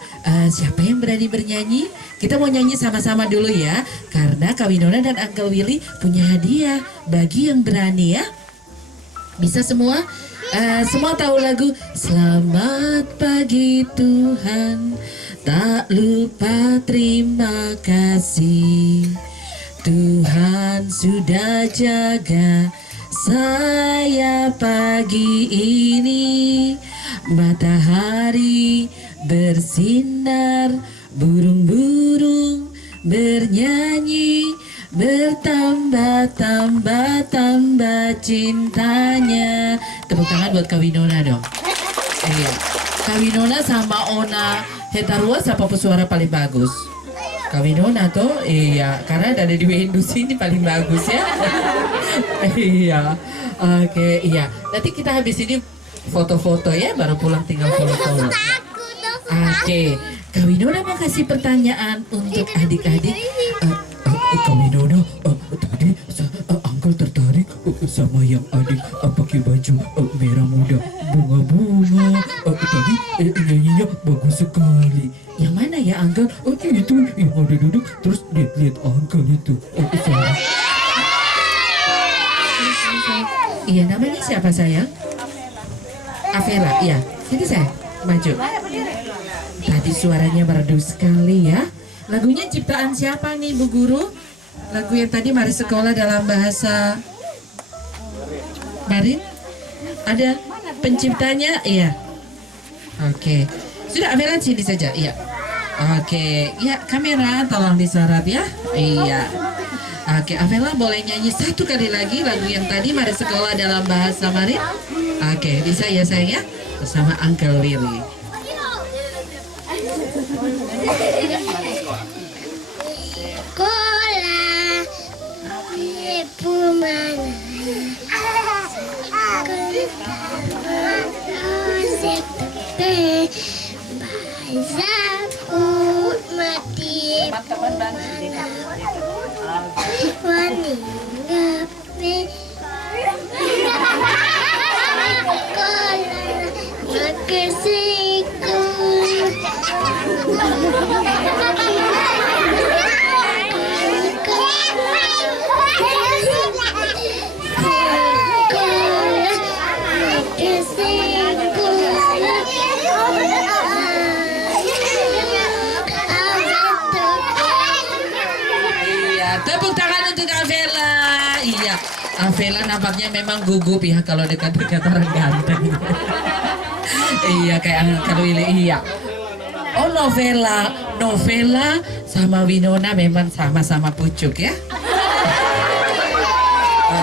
siapa yang berani bernyanyi? Kita mau nyanyi sama-sama dulu ya, karena Kak Winona dan Uncle Willy punya hadiah bagi yang berani ya. Bisa semua? Semua tahu lagu Selamat Pagi Tuhan, tak lupa terima kasih. Tuhan sudah jaga saya pagi ini, matahari bersinar, burung-burung bernyanyi, bertambah-tambah cintanya. Tepuk tangan buat Kak Winona dong. Iya, Kak Winona sama Ona Hetarua siapa pesuara paling bagus? Kak Winona tuh, iya, karena dari di Windows ini paling bagus ya. Iya, oke, iya. Nanti kita habis ini foto-foto ya, baru pulang tinggal foto-foto. Oke, Kak Winona mau kasih pertanyaan untuk adik-adik. Kak Winona, tadi Uncle tertarik sama yang adik pakai baju merah muda, bunga-bunga. Tadi nyanyinya bagus sekali. Yang mana ya, Uncle? Itu yang ada duduk terus lihat Uncle itu. Iya, namanya siapa sayang? Avela, iya. Sini saya, maju. Tadi suaranya merdu sekali ya. Lagunya ciptaan siapa nih Bu Guru? Lagu yang tadi Mari Sekolah dalam bahasa Marin? Ada penciptanya? Iya. Oke. Sudah, Avela sini saja. Iya. Oke. Ya, kamera tolong disorot ya. Iya. Oke, Avela boleh nyanyi satu kali lagi lagu yang tadi Mari Sekolah dalam bahasa Marin? Oke, bisa ya sayang ya? Bersama Uncle Willy. Sekolah Pumana Tepuk tangan untuk Avela. Iya, Avela nampaknya memang gugup ya kalau dekat-dekat orang ganteng. Iya, kayak Uncle Willy. Iya. Oh, Novela sama Winona memang sama-sama pucuk ya.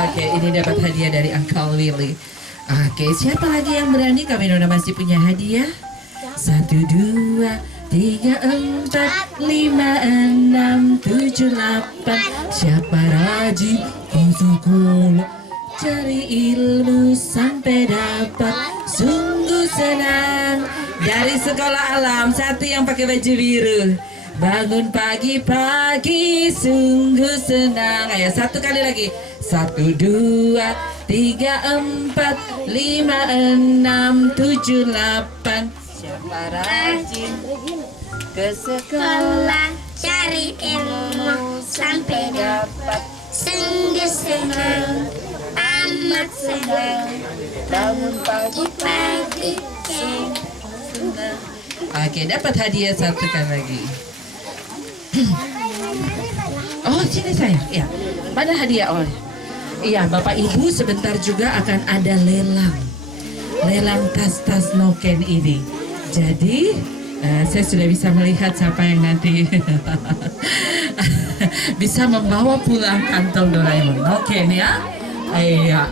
Oke, ini dapat hadiah dari Uncle Willy. Oke, siapa lagi yang berani? Kak Winona masih punya hadiah. 1, 2, 3, 4, 5, 6, 7, 8. Siapa rajin ke sekolah, cari ilmu sampai dapat, sungguh senang. Dari sekolah alam, satu yang pakai baju biru. Bangun pagi-pagi, sungguh senang. Ayo, satu kali lagi. 1, 2, 3, 4, 5, 6, 7, 8. Siapa rajin ke sekolah, cari ilmu sampai dapat, sungguh senang, amat senang. Bangun pagi-pagi, senang. Oke, dapat hadiah satu kali lagi. Oh, sini sayang. Ya, mana hadiah? Oh, iya, Bapak Ibu sebentar juga akan ada lelang tas-tas noken ini. Jadi Saya sudah bisa melihat siapa yang nanti bisa membawa pulang kantong Doraemon. Oke nih ya. Iya.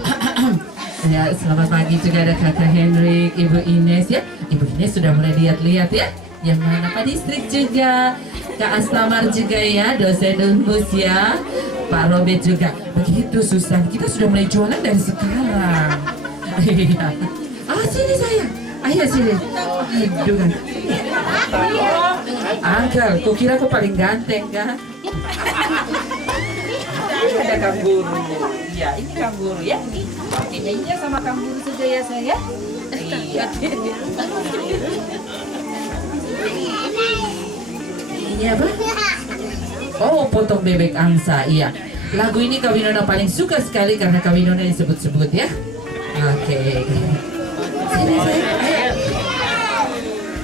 Ya, selamat pagi juga ada Kakak Henrik, Ibu Ines ya. Ibu Ines sudah mulai lihat-lihat ya. Yang mana Pak Distrik juga, Kak Aslamar juga ya, dosen Unhus ya. Pak Robert juga. Begitu Susan, kita sudah mulai jualan dari sekarang. Iya. Sini sayang. Ayo sini. Aduh kan. Angkel, kau kira kau paling ganteng kan? Ini ada kanguru. Iya, ini kanguru ya. Oke, nyanyinya sama kanguru saja ya saya. Iya. Ini apa? Oh, potong bebek angsa. Iya. Lagu ini Kak Winona paling suka sekali karena Kak Winona disebut-sebut ya. Oke. Sini saya. Ayo.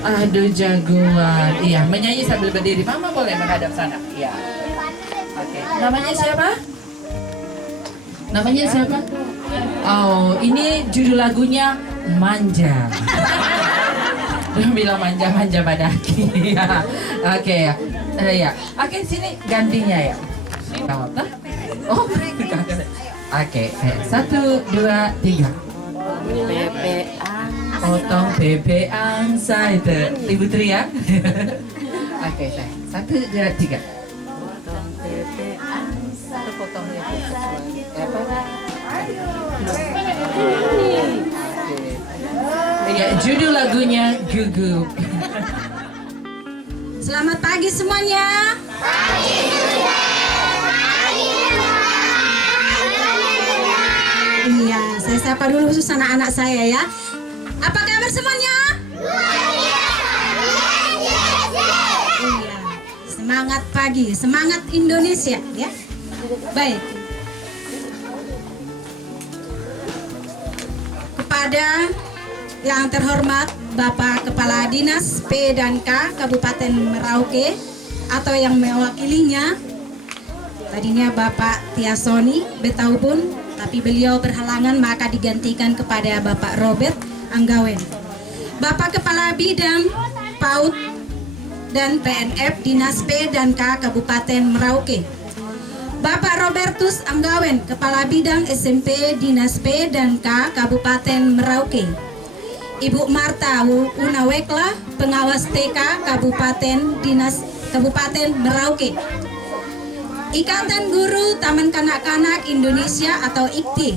Aduh jagoan. Iya, menyanyi sambil berdiri. Mama boleh menghadap sana. Iya. Oke. Namanya siapa? Namanya siapa? Oh, ini judul lagunya Manja. Dia bilang manja-manja badaki. Ya. Oke ya. Ya. Oke, sini gantinya ya. Oh, oke. 1, 2, 3. Potong bebek angsa itu Ibu Tri ya. Oke, 1, 2, 3. Potong bebek angsa. Potong bebek angsa. Ya, judul lagunya Gugup. Selamat pagi semuanya. Iya, saya sapa dulu khusus anak-anak saya ya. Apa kabar semuanya? Iya, semangat pagi, semangat Indonesia ya. Baik. Kepada yang terhormat Bapak Kepala Dinas P dan K Kabupaten Merauke atau yang mewakilinya, tadinya Bapak Tiasoni Betaubun, tapi beliau berhalangan maka digantikan kepada Bapak Robert Anggawen. Bapak Kepala Bidang PAUD dan PNF Dinas P dan K Kabupaten Merauke. Bapak Robertus Anggawen, Kepala Bidang SMP Dinas P dan K Kabupaten Merauke. Ibu Marta Unawekla, Pengawas TK Kabupaten Dinas Kabupaten Merauke. Ikatan Guru Taman Kanak-Kanak Indonesia atau IKTI.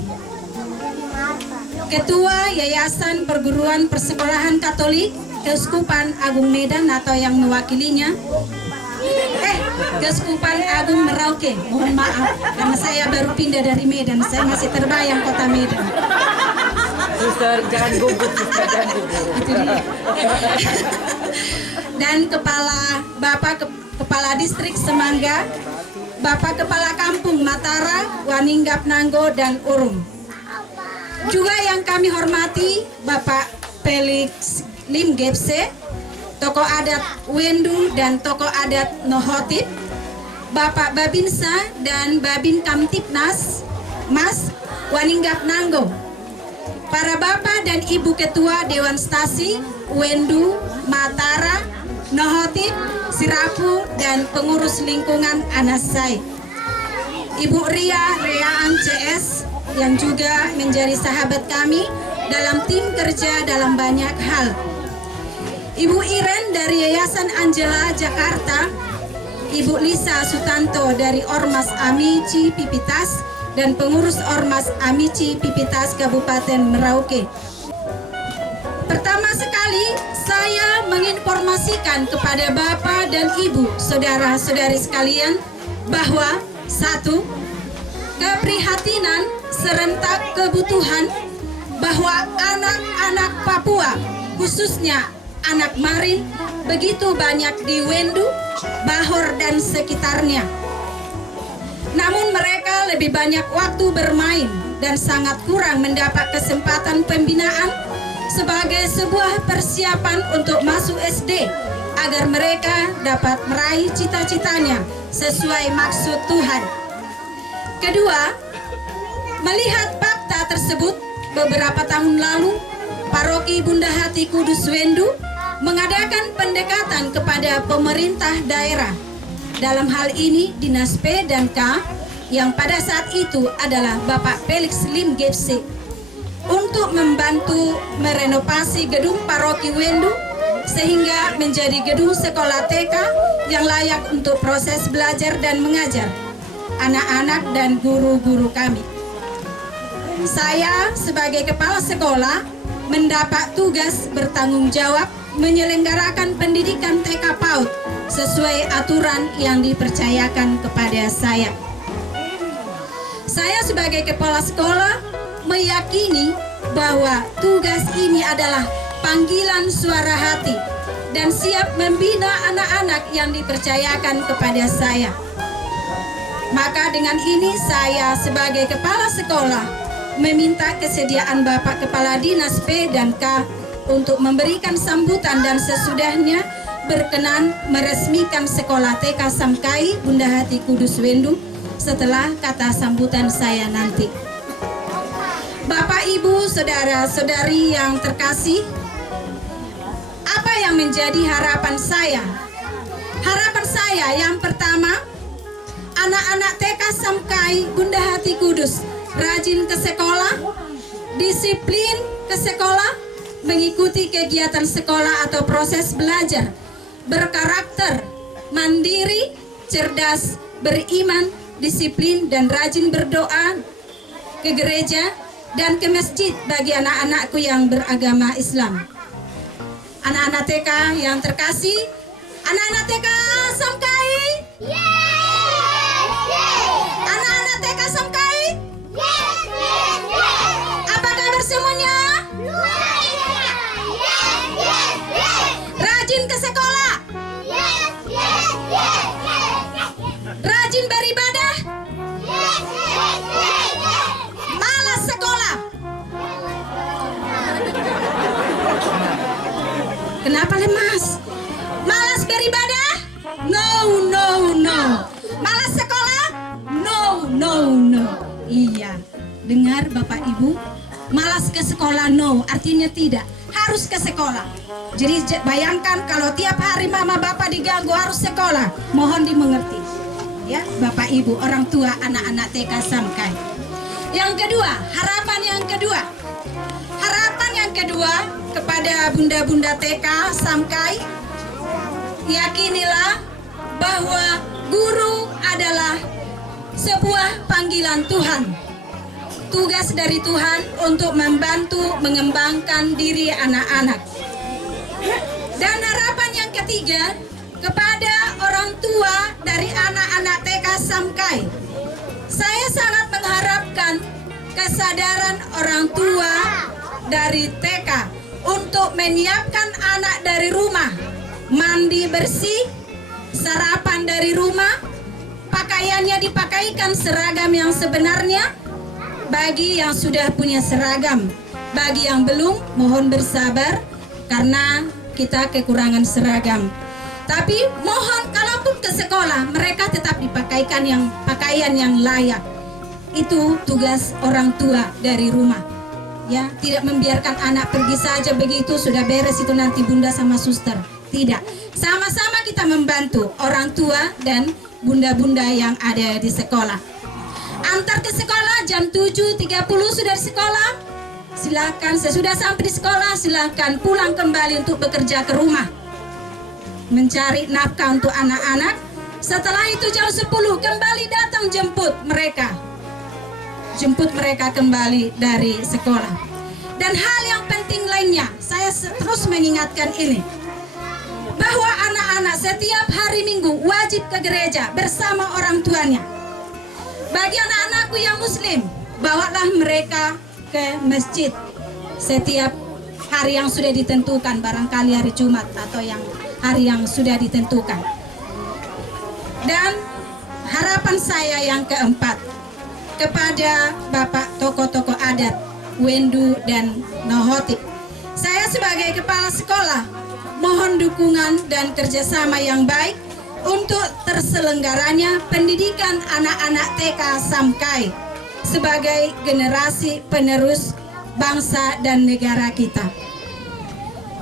Ketua Yayasan Perguruan Persekolahan Katolik Keuskupan Agung Medan atau yang mewakilinya. Keuskupan Agung Merauke. Mohon maaf karena saya baru pindah dari Medan, saya masih terbayang kota Medan. Suster, jangan gugup, suster, jangan gugup. Dan Kepala Distrik Semangga, Bapak Kepala Kampung Matara, Waninggap Nanggo dan Urum. Juga yang kami hormati Bapak Felix Lim Gepse, tokoh adat Wendu dan tokoh adat Nohotip, Bapak Babinsa dan Babin Kamtipnas, Mas Waninggap Nanggo. Para Bapak dan Ibu Ketua Dewan Stasi, Wendu, Matara, Nohotip, Sirapu, dan pengurus lingkungan Anasai. Ibu Reaan CS yang juga menjadi sahabat kami dalam tim kerja dalam banyak hal. Ibu Iren dari Yayasan Angela Jakarta, Ibu Lisa Sutanto dari Ormas Amici Pipitas, dan pengurus Ormas Amici Pipitas Kabupaten Merauke. Pertama sekali, saya menginformasikan kepada Bapak dan Ibu, saudara-saudari sekalian, bahwa 1. Keprihatinan serentak kebutuhan bahwa anak-anak Papua, khususnya anak Marin, begitu banyak di Wendu, Bahor, dan sekitarnya. Namun mereka lebih banyak waktu bermain dan sangat kurang mendapat kesempatan pembinaan sebagai sebuah persiapan untuk masuk SD agar mereka dapat meraih cita-citanya sesuai maksud Tuhan. Kedua, melihat fakta tersebut, beberapa tahun lalu Paroki Bunda Hati Kudus Wendu mengadakan pendekatan kepada pemerintah daerah, dalam hal ini Dinas P dan K yang pada saat itu adalah Bapak Felix Lim Gepse, untuk membantu merenovasi gedung paroki Wendu sehingga menjadi gedung sekolah TK yang layak untuk proses belajar dan mengajar anak-anak dan guru-guru kami. Saya sebagai kepala sekolah mendapat tugas bertanggung jawab menyelenggarakan pendidikan TK PAUD sesuai aturan yang dipercayakan kepada saya. Saya sebagai kepala sekolah meyakini bahwa tugas ini adalah panggilan suara hati dan siap membina anak-anak yang dipercayakan kepada saya. Maka dengan ini saya sebagai kepala sekolah meminta kesediaan Bapak Kepala Dinas P dan K untuk memberikan sambutan dan sesudahnya berkenan meresmikan sekolah TK Samkai Bunda Hati Kudus Wendu setelah kata sambutan saya nanti. Bapak, Ibu, saudara-saudari yang terkasih, apa yang menjadi harapan saya? Harapan saya yang pertama, anak-anak TK Samkai Bunda Hati Kudus rajin ke sekolah, disiplin ke sekolah, mengikuti kegiatan sekolah atau proses belajar, berkarakter, mandiri, cerdas, beriman, disiplin, dan rajin berdoa ke gereja dan ke masjid bagi anak-anakku yang beragama Islam. Anak-anak TK yang terkasih, anak-anak TK Samkai, anak-anak TK Samkai, apa kabar semuanya? Rajin ke sekolah, rajin beribadah, malas sekolah. Kenapa lemas? Malas beribadah? No. Malas sekolah? No. Iya, dengar Bapak Ibu, malas ke sekolah no, artinya tidak, harus ke sekolah. Jadi bayangkan kalau tiap hari mama bapak diganggu harus sekolah, mohon dimengerti. Ya, Bapak Ibu, orang tua anak-anak TK Samkai. Yang kedua, harapan yang kedua kepada bunda-bunda TK Samkai, yakinilah bahwa guru adalah sebuah panggilan Tuhan. Tugas dari Tuhan untuk membantu mengembangkan diri anak-anak. Dan harapan yang ketiga kepada orang tua dari anak-anak TK Samkai. Saya sangat mengharapkan kesadaran orang tua dari TK untuk menyiapkan anak dari rumah, mandi bersih, sarapan dari rumah, pakaiannya dipakaikan seragam yang sebenarnya. Bagi yang sudah punya seragam, bagi yang belum mohon bersabar karena kita kekurangan seragam. Tapi mohon kalaupun ke sekolah mereka tetap dipakaikan yang pakaian yang layak. Itu tugas orang tua dari rumah. Ya, tidak membiarkan anak pergi saja begitu sudah beres itu nanti bunda sama suster. Tidak. Sama-sama kita membantu orang tua dan bunda-bunda yang ada di sekolah. Antar ke sekolah jam 7.30 sudah di sekolah. Silakan sesudah sampai di sekolah silakan pulang kembali untuk bekerja ke rumah. Mencari nafkah untuk anak-anak. Setelah itu jam 10 kembali datang jemput mereka. Jemput mereka kembali dari sekolah. Dan hal yang penting lainnya, saya terus mengingatkan ini. Bahwa anak-anak setiap hari Minggu wajib ke gereja bersama orang tuanya. Bagi anak-anakku yang muslim, bawalah mereka ke masjid setiap hari yang sudah ditentukan, barangkali hari Jumat atau yang hari yang sudah ditentukan. Dan harapan saya yang keempat kepada Bapak tokoh-tokoh adat Wendu dan Nohotip. Saya sebagai kepala sekolah mohon dukungan dan kerjasama yang baik untuk terselenggaranya pendidikan anak-anak TK Samkai sebagai generasi penerus bangsa dan negara kita.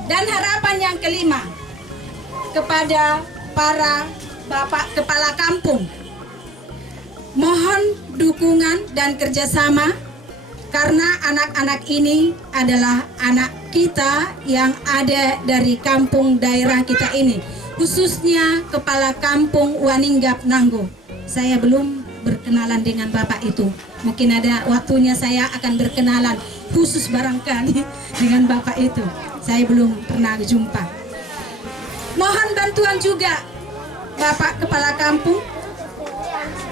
Dan harapan yang kelima, kepada para Bapak Kepala Kampung, mohon dukungan dan kerjasama karena anak-anak ini adalah anak kita yang ada dari kampung daerah kita ini, khususnya Kepala Kampung Waninggap Nanggo. Saya belum berkenalan dengan Bapak itu. Mungkin ada waktunya saya akan berkenalan khusus barangkali dengan Bapak itu. Saya belum pernah jumpa. Mohon bantuan juga Bapak Kepala Kampung,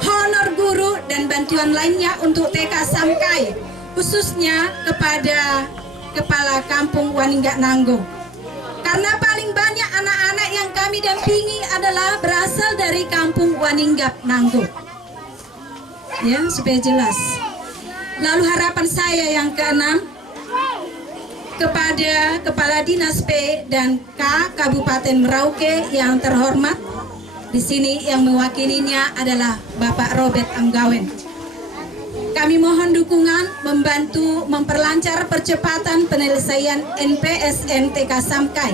honor guru dan bantuan lainnya untuk TK Samkai, khususnya kepada Kepala Kampung Waninggap Nanggo. Karena paling banyak anak-anak yang kami dampingi adalah berasal dari kampung Waninggap Nanggo. Ya, supaya jelas. Lalu harapan saya yang keenam, kepada Kepala Dinas P dan K Kabupaten Merauke yang terhormat. Di sini yang mewakilinya adalah Bapak Robert Anggawen. Kami mohon dukungan membantu memperlancar percepatan penyelesaian NPSN TK Samkai.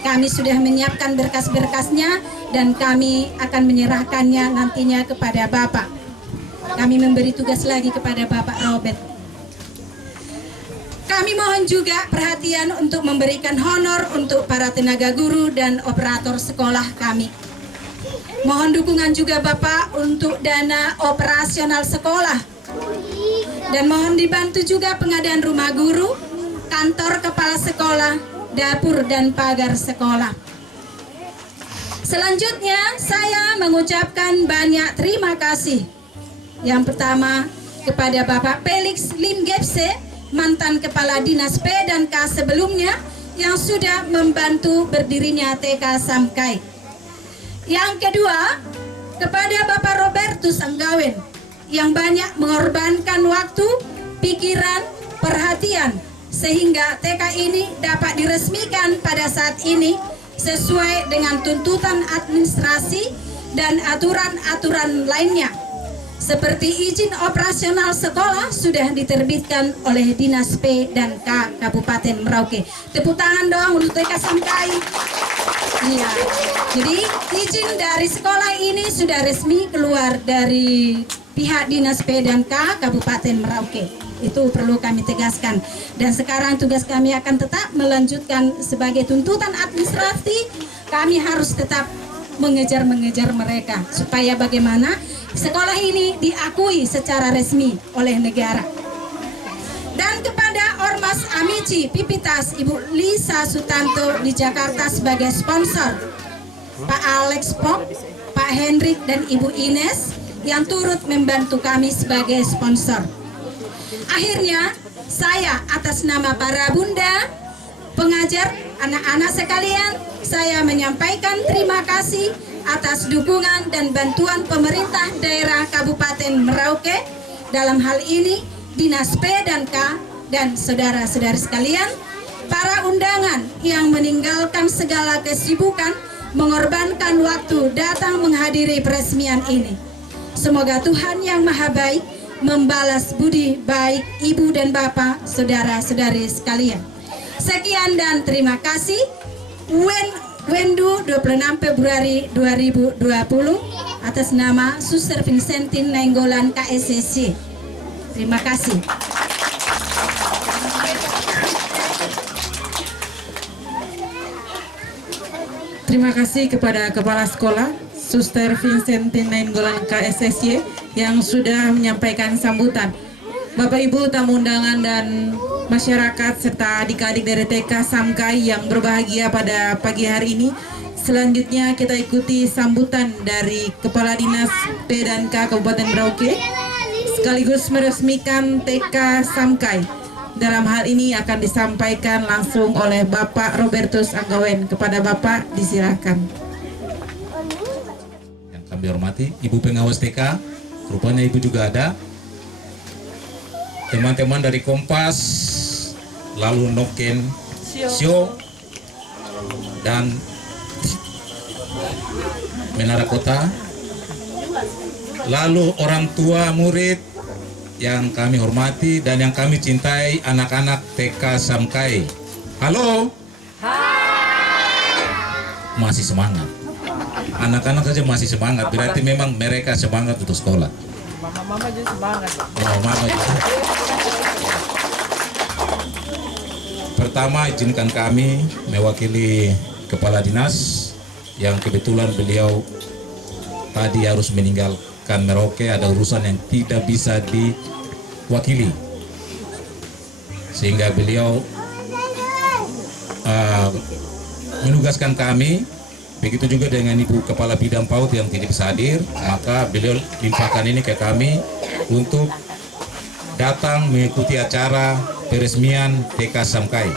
Kami sudah menyiapkan berkas-berkasnya dan kami akan menyerahkannya nantinya kepada Bapak. Kami memberi tugas lagi kepada Bapak Robert. Kami mohon juga perhatian untuk memberikan honor untuk para tenaga guru dan operator sekolah kami. Mohon dukungan juga Bapak untuk dana operasional sekolah. Dan mohon dibantu juga pengadaan rumah guru, kantor kepala sekolah, dapur dan pagar sekolah. Selanjutnya saya mengucapkan banyak terima kasih. Yang pertama kepada Bapak Felix Lim Gepse, mantan Kepala Dinas P dan K sebelumnya yang sudah membantu berdirinya TK Samkai. Yang kedua, kepada Bapak Robertus Anggawen yang banyak mengorbankan waktu, pikiran, perhatian sehingga TK ini dapat diresmikan pada saat ini sesuai dengan tuntutan administrasi dan aturan-aturan lainnya. Seperti izin operasional sekolah sudah diterbitkan oleh Dinas P dan K Kabupaten Merauke. Tepuk tangan dong untuk TK Samkai. Iya. Jadi izin dari sekolah ini sudah resmi keluar dari pihak Dinas P dan K Kabupaten Merauke. Itu perlu kami tegaskan. Dan sekarang tugas kami akan tetap melanjutkan sebagai tuntutan administrasi. Kami harus tetap mengejar mereka supaya bagaimana sekolah ini diakui secara resmi oleh negara. Dan kepada Ormas Amici Pipitas Ibu Lisa Sutanto di Jakarta sebagai sponsor, Pak Alex Pop, Pak Hendrik dan Ibu Ines yang turut membantu kami sebagai sponsor. Akhirnya saya atas nama para bunda, pengajar, anak-anak sekalian, saya menyampaikan terima kasih atas dukungan dan bantuan pemerintah daerah Kabupaten Merauke. Dalam hal ini Dinas P dan K dan saudara-saudari sekalian, para undangan yang meninggalkan segala kesibukan mengorbankan waktu datang menghadiri peresmian ini. Semoga Tuhan yang Maha Baik membalas budi baik ibu dan bapak, saudara-saudari sekalian. Sekian dan terima kasih. Wendu 26 Februari 2020 atas nama Suster Vincentin Nainggolan KSSC. Terima kasih. Terima kasih kepada Kepala Sekolah Suster Vincentin Nainggolan KSSC yang sudah menyampaikan sambutan. Bapak Ibu tamu undangan dan masyarakat serta adik-adik dari TK Samkai yang berbahagia pada pagi hari ini. Selanjutnya kita ikuti sambutan dari Kepala Dinas P dan K Kabupaten Merauke sekaligus meresmikan TK Samkai. Dalam hal ini akan disampaikan langsung oleh Bapak Robertus Anggawen. Kepada Bapak disilakan. Yang kami hormati Ibu Pengawas TK, rupanya Ibu juga ada. Teman-teman dari Kompas, lalu Noken Sio dan Menara Kota, lalu orang tua murid yang kami hormati dan yang kami cintai, anak-anak TK Samkai. Halo. masih semangat. Anak-anak saja masih semangat, berarti memang mereka semangat untuk sekolah. Mama juga semangat. Oh, mama juga. Pertama, izinkan kami mewakili Kepala Dinas yang kebetulan beliau tadi harus meninggalkan Merauke, ada urusan yang tidak bisa diwakili. Sehingga beliau menugaskan kami, begitu juga dengan Ibu Kepala Bidang PAUD yang tidak bisa hadir, maka beliau limpahkan ini ke kami untuk datang mengikuti acara peresmian TK Samkai.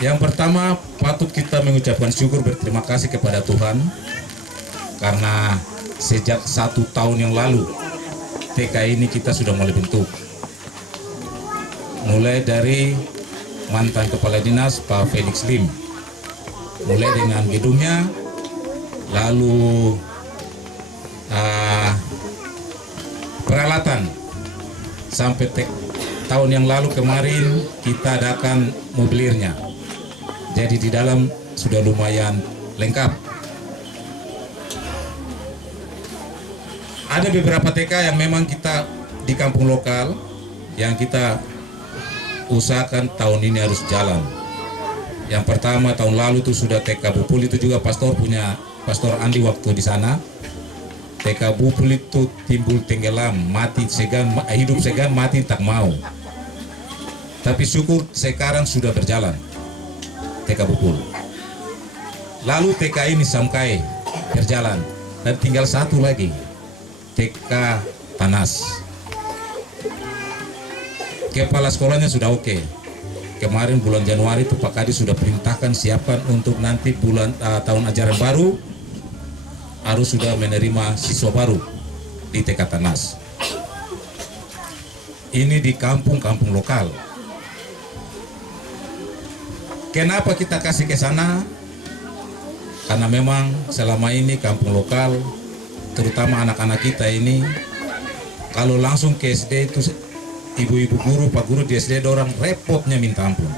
Yang pertama, patut kita mengucapkan syukur berterima kasih kepada Tuhan karena sejak 1 tahun yang lalu TK ini kita sudah mulai bentuk. Mulai dari mantan Kepala Dinas Pak Felix Lim, mulai dengan gedungnya, lalu peralatan, sampai tahun yang lalu kemarin kita adakan mobilirnya. Jadi di dalam sudah lumayan lengkap. Ada beberapa TK yang memang kita di kampung lokal yang kita usahakan tahun ini harus jalan. Yang pertama tahun lalu itu sudah TK Bupul, itu juga pastor punya Pastor Andi waktu di sana. TK Bupul itu timbul tenggelam, mati segan, hidup segan, mati tak mau. Tapi syukur sekarang sudah berjalan TK Bupul. Lalu TK ini Samkai berjalan dan tinggal satu lagi TK Tanas. Kepala sekolahnya sudah oke. Kemarin bulan Januari itu Pak Kadi sudah perintahkan siapkan untuk nanti bulan tahun ajaran baru harus sudah menerima siswa baru di TK Tanas. Ini di kampung-kampung lokal. Kenapa kita kasih ke sana? Karena memang selama ini kampung lokal, terutama anak-anak kita ini, kalau langsung ke SD itu ibu-ibu guru, Pak Guru di SD orang repotnya minta ampun.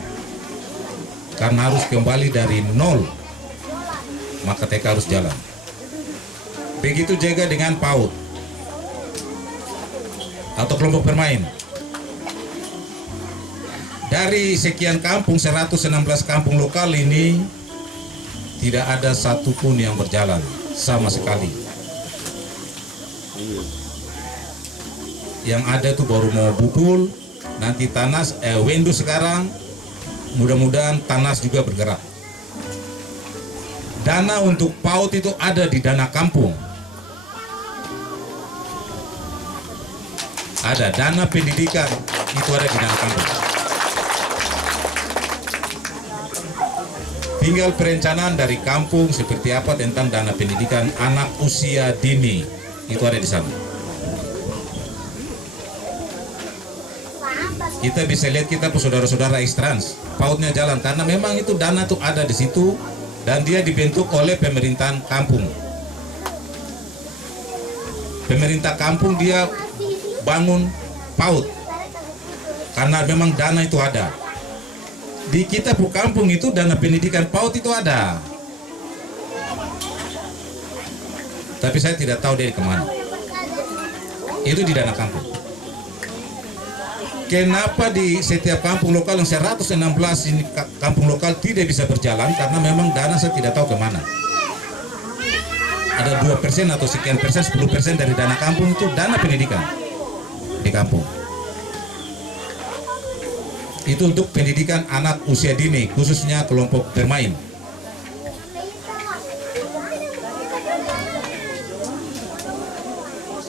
Karena harus kembali dari nol, maka TK harus jalan. Begitu juga dengan PAUD atau kelompok bermain. Dari sekian kampung, 116 kampung lokal ini, tidak ada satupun yang berjalan sama sekali. Yang ada tuh baru mau Bupul, nanti Tanas, Wendu sekarang, mudah-mudahan Tanas juga bergerak. Dana untuk PAUD itu ada di dana kampung. Ada dana pendidikan, itu ada di dana kampung. Tinggal perencanaan dari kampung seperti apa tentang dana pendidikan anak usia dini, itu ada di sana. Kita bisa lihat kita saudara-saudara X-Trans, PAUD-nya jalan karena memang itu dana tuh ada di situ dan dia dibentuk oleh pemerintahan kampung. Pemerintah kampung dia bangun PAUD karena memang dana itu ada. Di kita bu kampung itu dana pendidikan PAUD itu ada. Tapi saya tidak tahu dari kemana. Itu di dana kampung. Kenapa di setiap kampung lokal yang 116 ini kampung lokal tidak bisa berjalan? Karena memang dana saya tidak tahu kemana. Ada 2% atau sekian persen, 10% dari dana kampung itu dana pendidikan di kampung. Itu untuk pendidikan anak usia dini, khususnya kelompok bermain.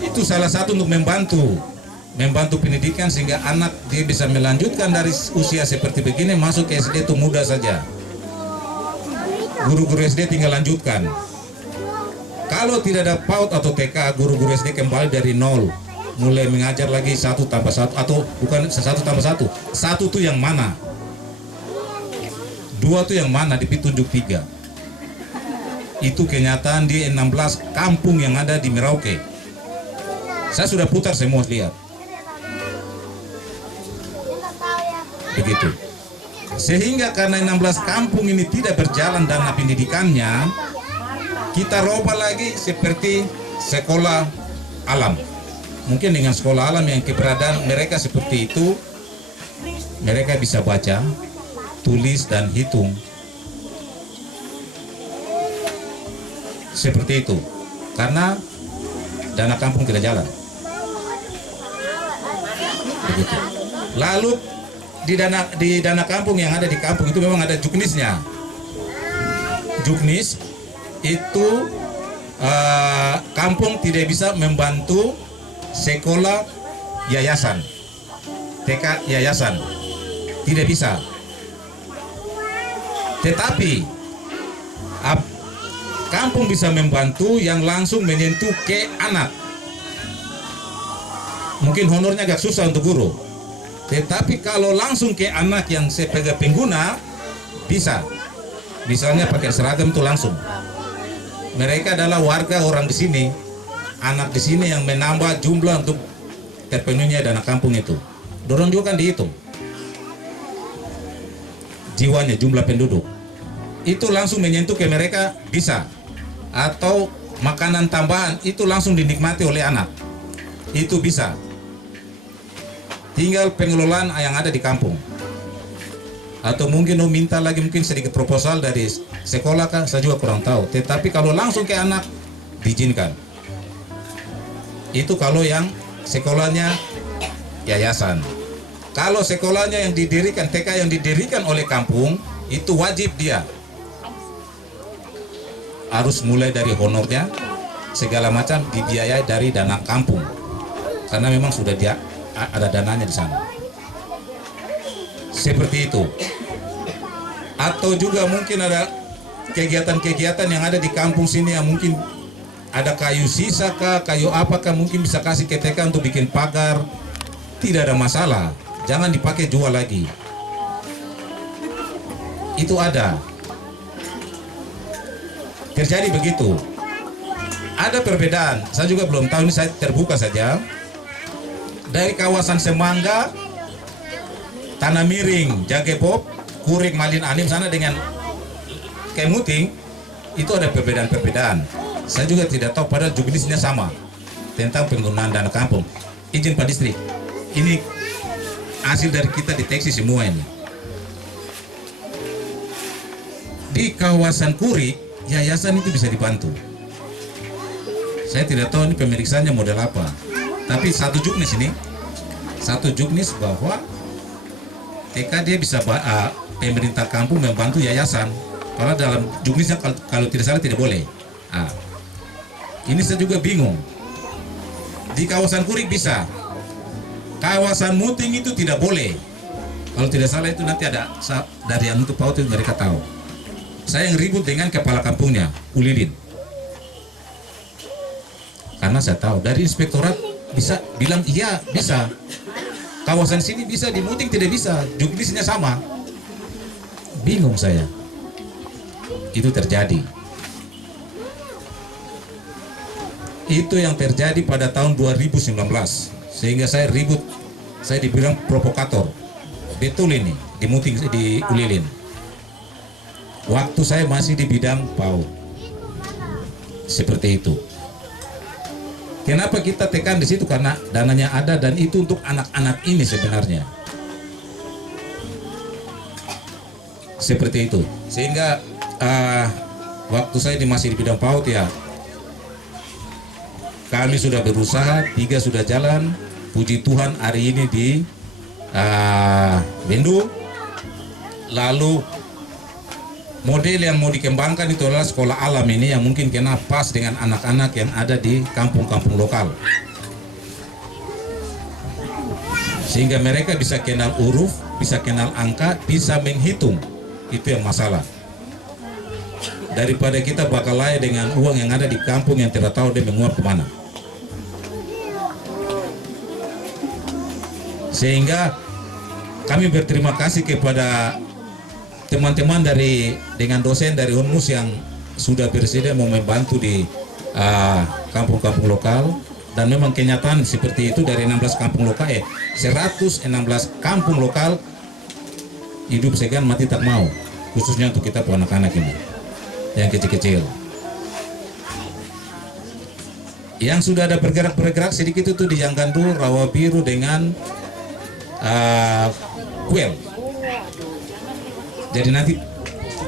Itu salah satu untuk membantu pendidikan sehingga anak dia bisa melanjutkan dari usia seperti begini masuk ke SD itu mudah saja. Guru-guru SD tinggal lanjutkan. Kalau tidak ada PAUD atau TK, guru-guru SD kembali dari nol, mulai mengajar lagi 1+1 atau bukan 1+1. 1 itu yang mana? 2 itu yang mana? Ditunjuk 3. Itu kenyataan di 16 kampung yang ada di Merauke. Saya sudah putar semua lihat. Begitu. Sehingga karena 16 kampung ini tidak berjalan dana pendidikannya, kita roba lagi seperti sekolah alam. Mungkin dengan sekolah alam yang keberadaan mereka seperti itu, mereka bisa baca, tulis, dan hitung. Seperti itu. Karena dana kampung tidak jalan. Begitu. Lalu di dana kampung yang ada di kampung itu memang ada juknisnya. Juknis itu kampung tidak bisa membantu sekolah yayasan, TK yayasan, tidak bisa. Tetapi kampung bisa membantu yang langsung menyentuh ke anak. Mungkin honornya agak susah untuk guru, tetapi kalau langsung ke anak yang sebagai pengguna bisa. Misalnya pakai seragam itu langsung. Mereka adalah warga orang di sini, anak di sini yang menambah jumlah untuk terpenuhnya dana kampung itu. Dorong juga kan dihitung jiwanya, jumlah penduduk itu langsung menyentuh ke mereka bisa. Atau makanan tambahan itu langsung dinikmati oleh anak, itu bisa. Tinggal pengelolaan yang ada di kampung. Atau mungkin minta lagi mungkin sedikit proposal dari sekolah kan, saya juga kurang tahu. Tetapi kalau langsung ke anak diizinkan. Itu kalau yang sekolahnya yayasan. Kalau sekolahnya yang didirikan, TK yang didirikan oleh kampung, itu wajib dia harus mulai dari honornya, segala macam dibiayai dari dana kampung. Karena memang sudah dia ada dananya di sana. Seperti itu. Atau juga mungkin ada kegiatan-kegiatan yang ada di kampung sini yang mungkin ada kayu sisa kah, kayu apakah, mungkin bisa kasih ke TK untuk bikin pagar. Tidak ada masalah. Jangan dipakai jual lagi. Itu ada. Terjadi begitu. Ada perbedaan. Saya juga belum tahu, ini saya terbuka saja. Dari kawasan Semangga, Tanah Miring, Jagepop, Kurik, Malin Anim sana dengan Kemuting, itu ada perbedaan-perbedaan. Saya juga tidak tahu, padahal juknisnya sama tentang penggunaan dana kampung. Izin Pak Distrik, ini hasil dari kita deteksi semua ini. Di kawasan Kurik, yayasan itu bisa dibantu. Saya tidak tahu ini pemeriksaannya model apa. Tapi satu juknis ini, satu juknis bahwa TK dia bisa pemerintah kampung membantu yayasan. Karena dalam juknisnya kalau tidak salah tidak boleh. Ini saya juga bingung. Di kawasan Kurik bisa, kawasan Muting itu tidak boleh. Kalau tidak salah itu nanti ada dari yang untuk PAUD itu mereka tahu. Saya yang ribut dengan kepala kampungnya, Ulilin. Karena saya tahu dari inspektorat bisa bilang iya bisa. Kawasan sini bisa, di Muting tidak bisa. Juknisnya sama. Bingung saya. Itu terjadi. Itu yang terjadi pada tahun 2019. Sehingga saya ribut. Saya dibilang provokator. Betul ini di Muting, di Ulilin. Waktu saya masih di bidang PAUD. Seperti itu. Kenapa kita tekan di situ? Karena dananya ada dan itu untuk anak-anak ini sebenarnya. Seperti itu. Sehingga waktu saya masih di bidang PAUD ya, kami sudah berusaha, 3 sudah jalan. Puji Tuhan hari ini di Bendu. Lalu model yang mau dikembangkan itu adalah sekolah alam ini yang mungkin kena pas dengan anak-anak yang ada di kampung-kampung lokal. Sehingga mereka bisa kenal huruf, bisa kenal angka, bisa menghitung. Itu yang masalah. Daripada kita bakal layak dengan uang yang ada di kampung yang tidak tahu dia menguap kemana. Sehingga kami berterima kasih kepada teman-teman dengan dosen dari UNMUS yang sudah bersedia mau membantu di kampung-kampung lokal. Dan memang kenyataan seperti itu, dari 16 kampung lokal 116 kampung lokal hidup segan mati tak mau, khususnya untuk kita anak-anak ini yang kecil-kecil. Yang sudah ada bergerak sedikit itu di Janggandu, Rawa Biru dengan Kuel. Jadi nanti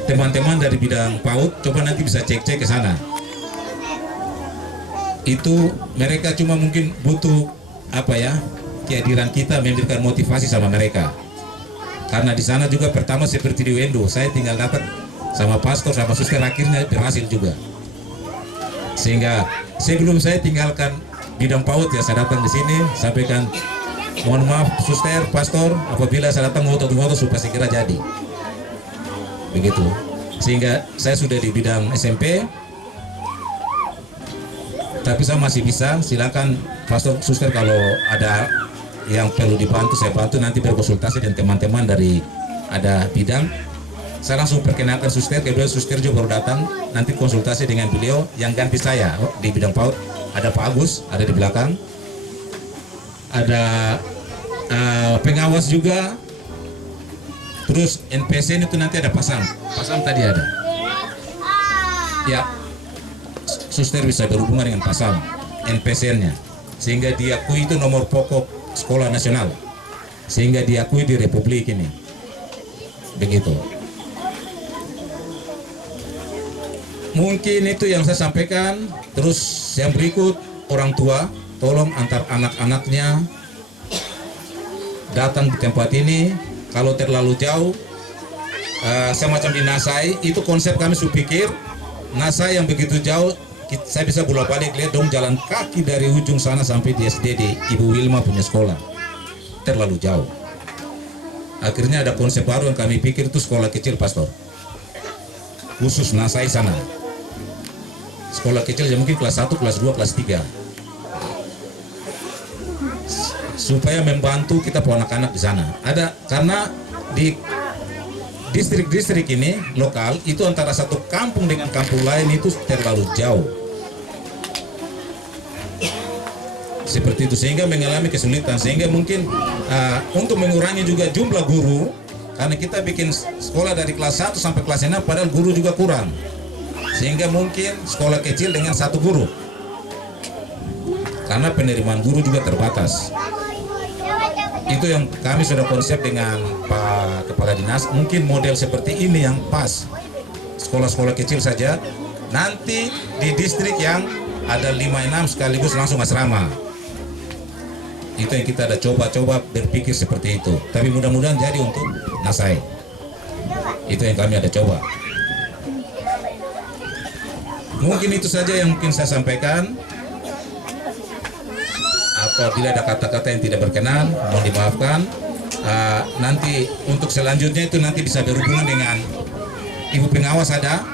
teman-teman dari bidang PAUD coba nanti bisa cek-cek ke sana. Itu mereka cuma mungkin butuh kehadiran kita memberikan motivasi sama mereka. Karena di sana juga pertama seperti di Wendo, saya tinggal dapat sama pastor sama suster, akhirnya berhasil juga. Sehingga sebelum saya tinggalkan bidang PAUD ya, saya datang di sini sampaikan mohon maaf suster, pastor, apabila saya datang moto-moto supaya segera jadi. Begitu. Sehingga saya sudah di bidang SMP, tapi saya masih bisa. Silakan pastor, suster, kalau ada yang perlu dibantu saya bantu, nanti berkonsultasi dengan teman-teman dari ada bidang. Saya langsung perkenalkan suster, kedua suster juga baru datang, nanti konsultasi dengan beliau yang ganti saya di bidang PAUD. Ada Pak Agus, ada di belakang, ada pengawas juga, terus NPSN itu nanti ada pasang tadi ada ya, suster bisa berhubungan dengan pasang NPSN-nya sehingga diakui itu nomor pokok sekolah nasional, sehingga diakui di Republik ini. Begitu. Mungkin itu yang saya sampaikan. Terus yang berikut, orang tua tolong antar anak-anaknya datang di tempat ini. Kalau terlalu jauh, semacam di Nasai, itu konsep kami pikir Nasai yang begitu jauh, saya bisa bolak-balik lihat dong jalan kaki dari ujung sana sampai di SD di Ibu Wilma punya sekolah. Terlalu jauh. Akhirnya ada konsep baru yang kami pikir, itu sekolah kecil pastor, khusus Nasai sana. Sekolah kecil ya mungkin kelas 1, kelas 2, kelas 3, supaya membantu kita anak-anak di sana. Ada karena di distrik-distrik ini lokal itu antara satu kampung dengan kampung lain itu terlalu jauh. Seperti itu, sehingga mengalami kesulitan, sehingga mungkin untuk mengurangi juga jumlah guru, karena kita bikin sekolah dari kelas 1 sampai kelas 6 padahal guru juga kurang, sehingga mungkin sekolah kecil dengan 1 guru karena penerimaan guru juga terbatas. Itu yang kami sudah konsep dengan Pak Kepala Dinas, mungkin model seperti ini yang pas, sekolah-sekolah kecil saja, nanti di distrik yang ada 5-6 sekaligus langsung asrama. Itu yang kita ada coba-coba berpikir seperti itu, tapi mudah-mudahan jadi untuk Nasai. Itu yang kami ada coba. Mungkin itu saja yang mungkin saya sampaikan. Apabila ada kata-kata yang tidak berkenan, mohon dimaafkan. Nanti untuk selanjutnya itu nanti bisa berhubungan dengan Ibu Pengawas ada.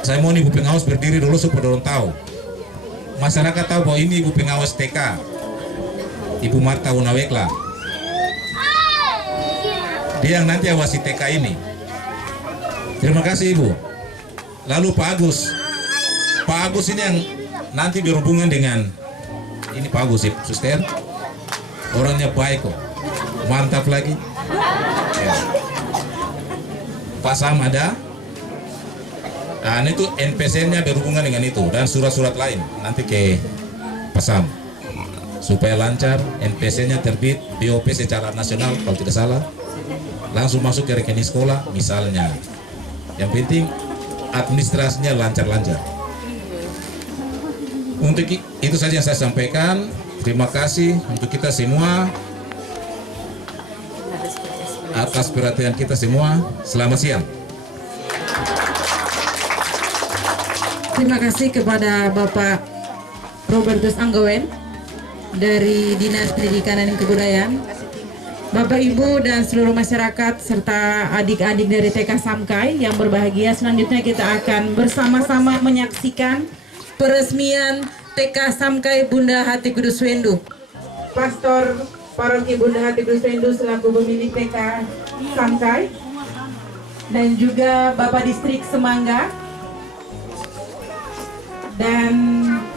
Saya mohon Ibu Pengawas berdiri dulu supaya orang tahu. Masyarakat tahu bahwa ini Ibu Pengawas TK, Ibu Marta Unawekla. Dia yang nanti awasi TK ini. Terima kasih Ibu. Lalu Pak Agus ini yang nanti berhubungan dengan ini Pak Agus, suster, orangnya baik kok, mantap lagi ya. Pak Sam ada, nah itu NPSN-nya berhubungan dengan itu dan surat-surat lain nanti ke Pak Sam supaya lancar. NPSN-nya terbit BOP secara nasional kalau tidak salah, langsung masuk ke rekening sekolah misalnya. Yang penting administrasinya lancar-lancar. Untuk itu saja yang saya sampaikan. Terima kasih untuk kita semua atas perhatian kita semua. Selamat siang. Terima kasih kepada Bapak Robertus Anggawen dari Dinas Pendidikan dan Kebudayaan. Bapak, Ibu, dan seluruh masyarakat serta adik-adik dari TK Samkai yang berbahagia, selanjutnya kita akan bersama-sama menyaksikan peresmian TK Samkai Bunda Hati Kudus Wendu. Pastor Paroki Bunda Hati Kudus Wendu selaku pemilik TK Samkai, dan juga Bapak Distrik Semangga, dan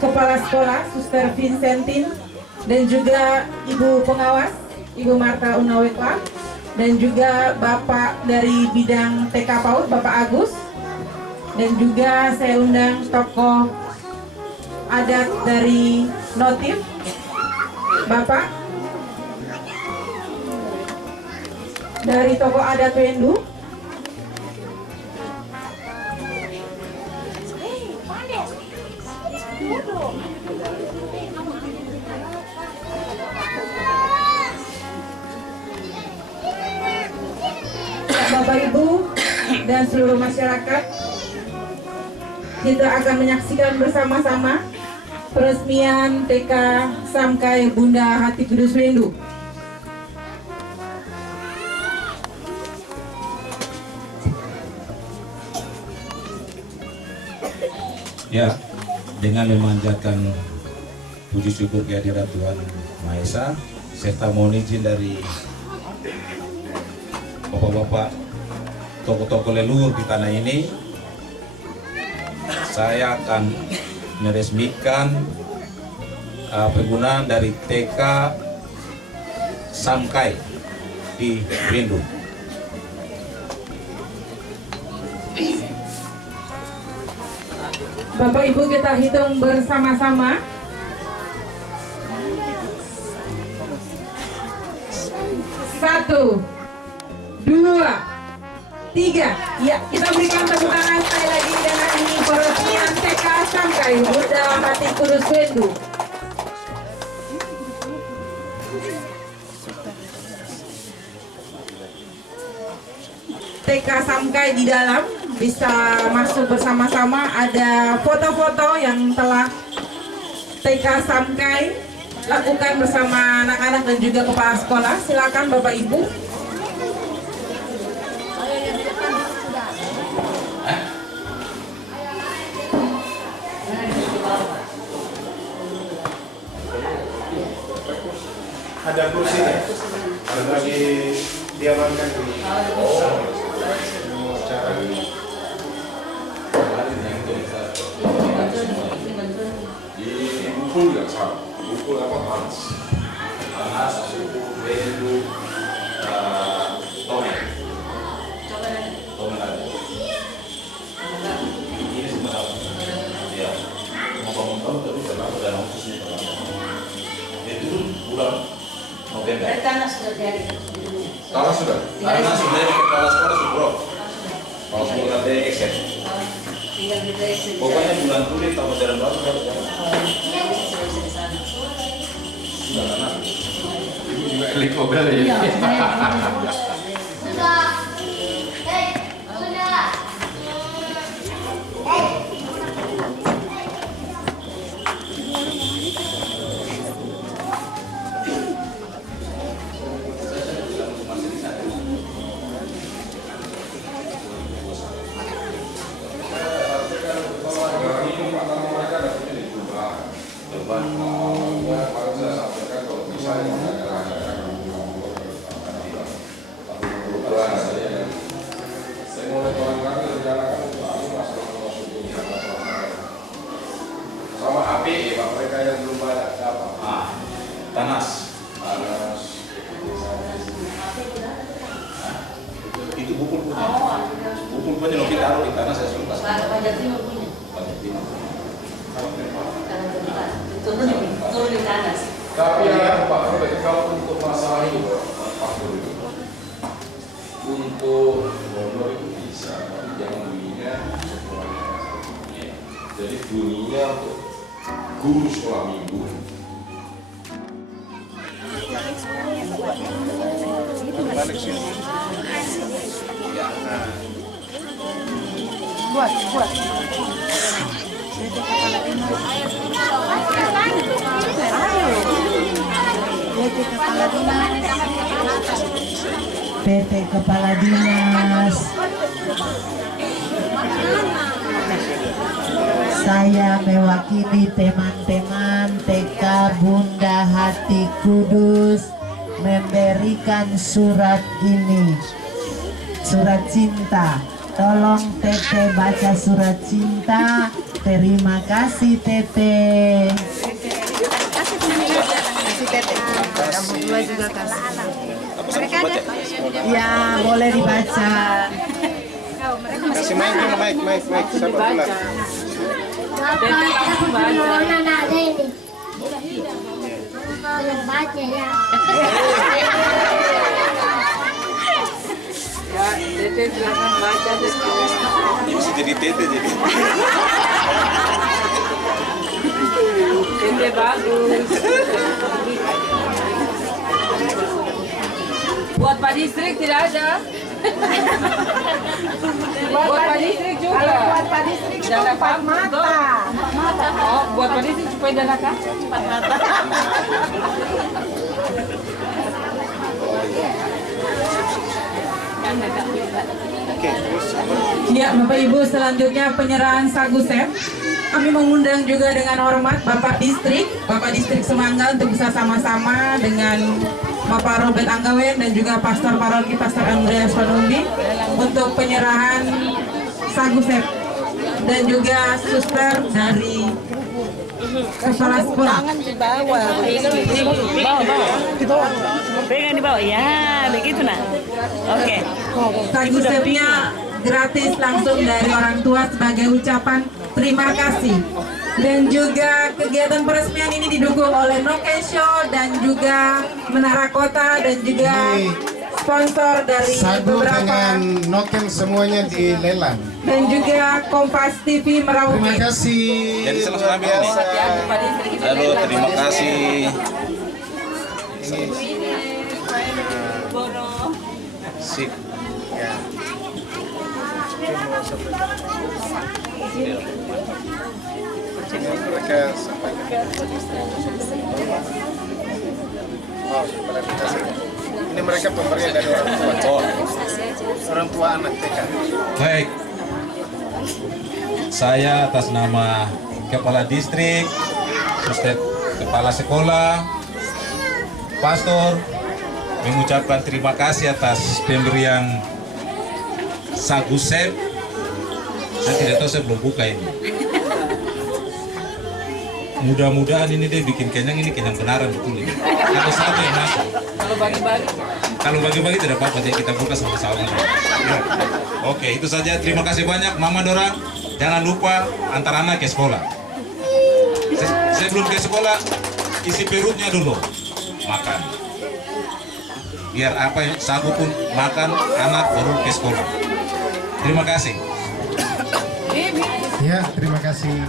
Kepala Sekolah Suster Vincentin, dan juga Ibu Pengawas Ibu Marta Unawekla, dan juga Bapak dari bidang TK PAUD, Bapak Agus, dan juga saya undang tokoh adat dari Notif, Bapak dari tokoh adat Wendu, Bapak Ibu dan seluruh masyarakat, kita akan menyaksikan bersama-sama peresmian TK Samkai Bunda Hati Kudus Wendu. Ya, dengan memanjatkan puji syukur kehadirat Tuhan Maha Esa serta mohon izin dari bapak-bapak tokoh-tokoh leluhur di tanah ini, saya akan meresmikan penggunaan dari TK Samkai di Wendu. Bapak Ibu, kita hitung bersama-sama. 1, 2, 3. Ya, kita berikan tepuk tangan sekali lagi dengan ini peresmian TK Samkai Bunda Hati Kudus Wendu. TK Samkai di dalam bisa masuk bersama-sama, ada foto-foto yang telah TK Samkai lakukan bersama anak-anak dan juga kepala sekolah. Silakan Bapak Ibu. Ada kursi ya? Ada lagi diamankan di acara. Bukul yang sama, bukul apa Hans? Hans, bukul, Wendu, Tomen. Tomen ada. Ini sebenarnya, ya, ngomong-ngomong tapi terlalu dan khususnya terlalu. Itu bulan November. Tanah sudah dari. Tanah sudah. Tanah sudah di kepala sekolah sudah. Kalau sekolah dari exit. Pokoknya bulan Juli tahun 2012 sudah karena ibu juga helikopter ya. Sudah. Sama HP Pak, mereka yang belum banyak dapat. Tanas. Itu bukul punya. Bukul punya lo kita taruh di tanah saya suruh kasih. Pajak timur punya. Pajak timur. Turun di tanah. Tapi ya Pak Robert, kalau untuk masalah ini Pak Robert, untuk honor itu bisa, tapi jangan bunyinya sekolahnya. Jadi bunyinya untuk guru sekolah minggu. Buat. PT Kepala Dinas, saya mewakili teman-teman TK Bunda Hati Kudus memberikan surat ini, surat cinta. Tolong Tete baca surat cinta. Terima kasih Tete. Kasih Tete. Kamu dua juga kasih. Ya, boleh dibaca. Kasih mic dulu, mic. Siapa pula? Mana ada ini? Yang baca ya. Ya, Tete silakan baca Tete. Ini bisa jadi Tete jadi. Tete bagus. Buat Pak Distrik tidak ada. Buat Pak Distrik juga. Buat Pak Distrik Janda empat mata. Oh, buat Pak Distrik supaya janda kah? Ya, Bapak Ibu, selanjutnya penyerahan Sagusep. Kami mengundang juga dengan hormat Bapak Distrik Semangga untuk bisa sama-sama dengan Bapak Robert Anggawen dan juga Pastor Paroki Pastor Andreas Panumbi untuk penyerahan Sagusep dan juga suster dari kepala sekolah. Pegang di bawah, ya begitu nak. Oke. Sagusepnya gratis langsung dari orang tua sebagai ucapan terima kasih. Dan juga kegiatan peresmian ini didukung oleh Noken Show dan juga Menara Kota dan juga sponsor dari Sagu beberapa dengan Noken semuanya dilelang. dan juga Kompas TV Merauke. Terima kasih. Jadi luar biasa. Halo, terima kasih. Sip. Ya. Mereka sampaikan. Oh, klarifikasi. Ini mereka pemberian dari orang tua. Orang tua anak TK. Baik, saya atas nama Kepala Distrik, Suster Kepala Sekolah, Pastor, mengucapkan terima kasih atas pemberian Sagusep. Saya tidak tahu, saya belum buka ini. Mudah-mudahan ini dia bikin kenyang, ini kenyang benaran betul ini. Kalau satu yang masuk. Kalau bagi-bagi tidak apa-apa, jadi kita buka sama-sama. Oke, itu saja. Terima kasih banyak, Mama Dorang. Jangan lupa antar anak ke sekolah. Saya belum ke sekolah, isi perutnya dulu makan. Biar apa yang sagu pun makan, anak baru ke sekolah. Terima kasih. Ya, terima kasih.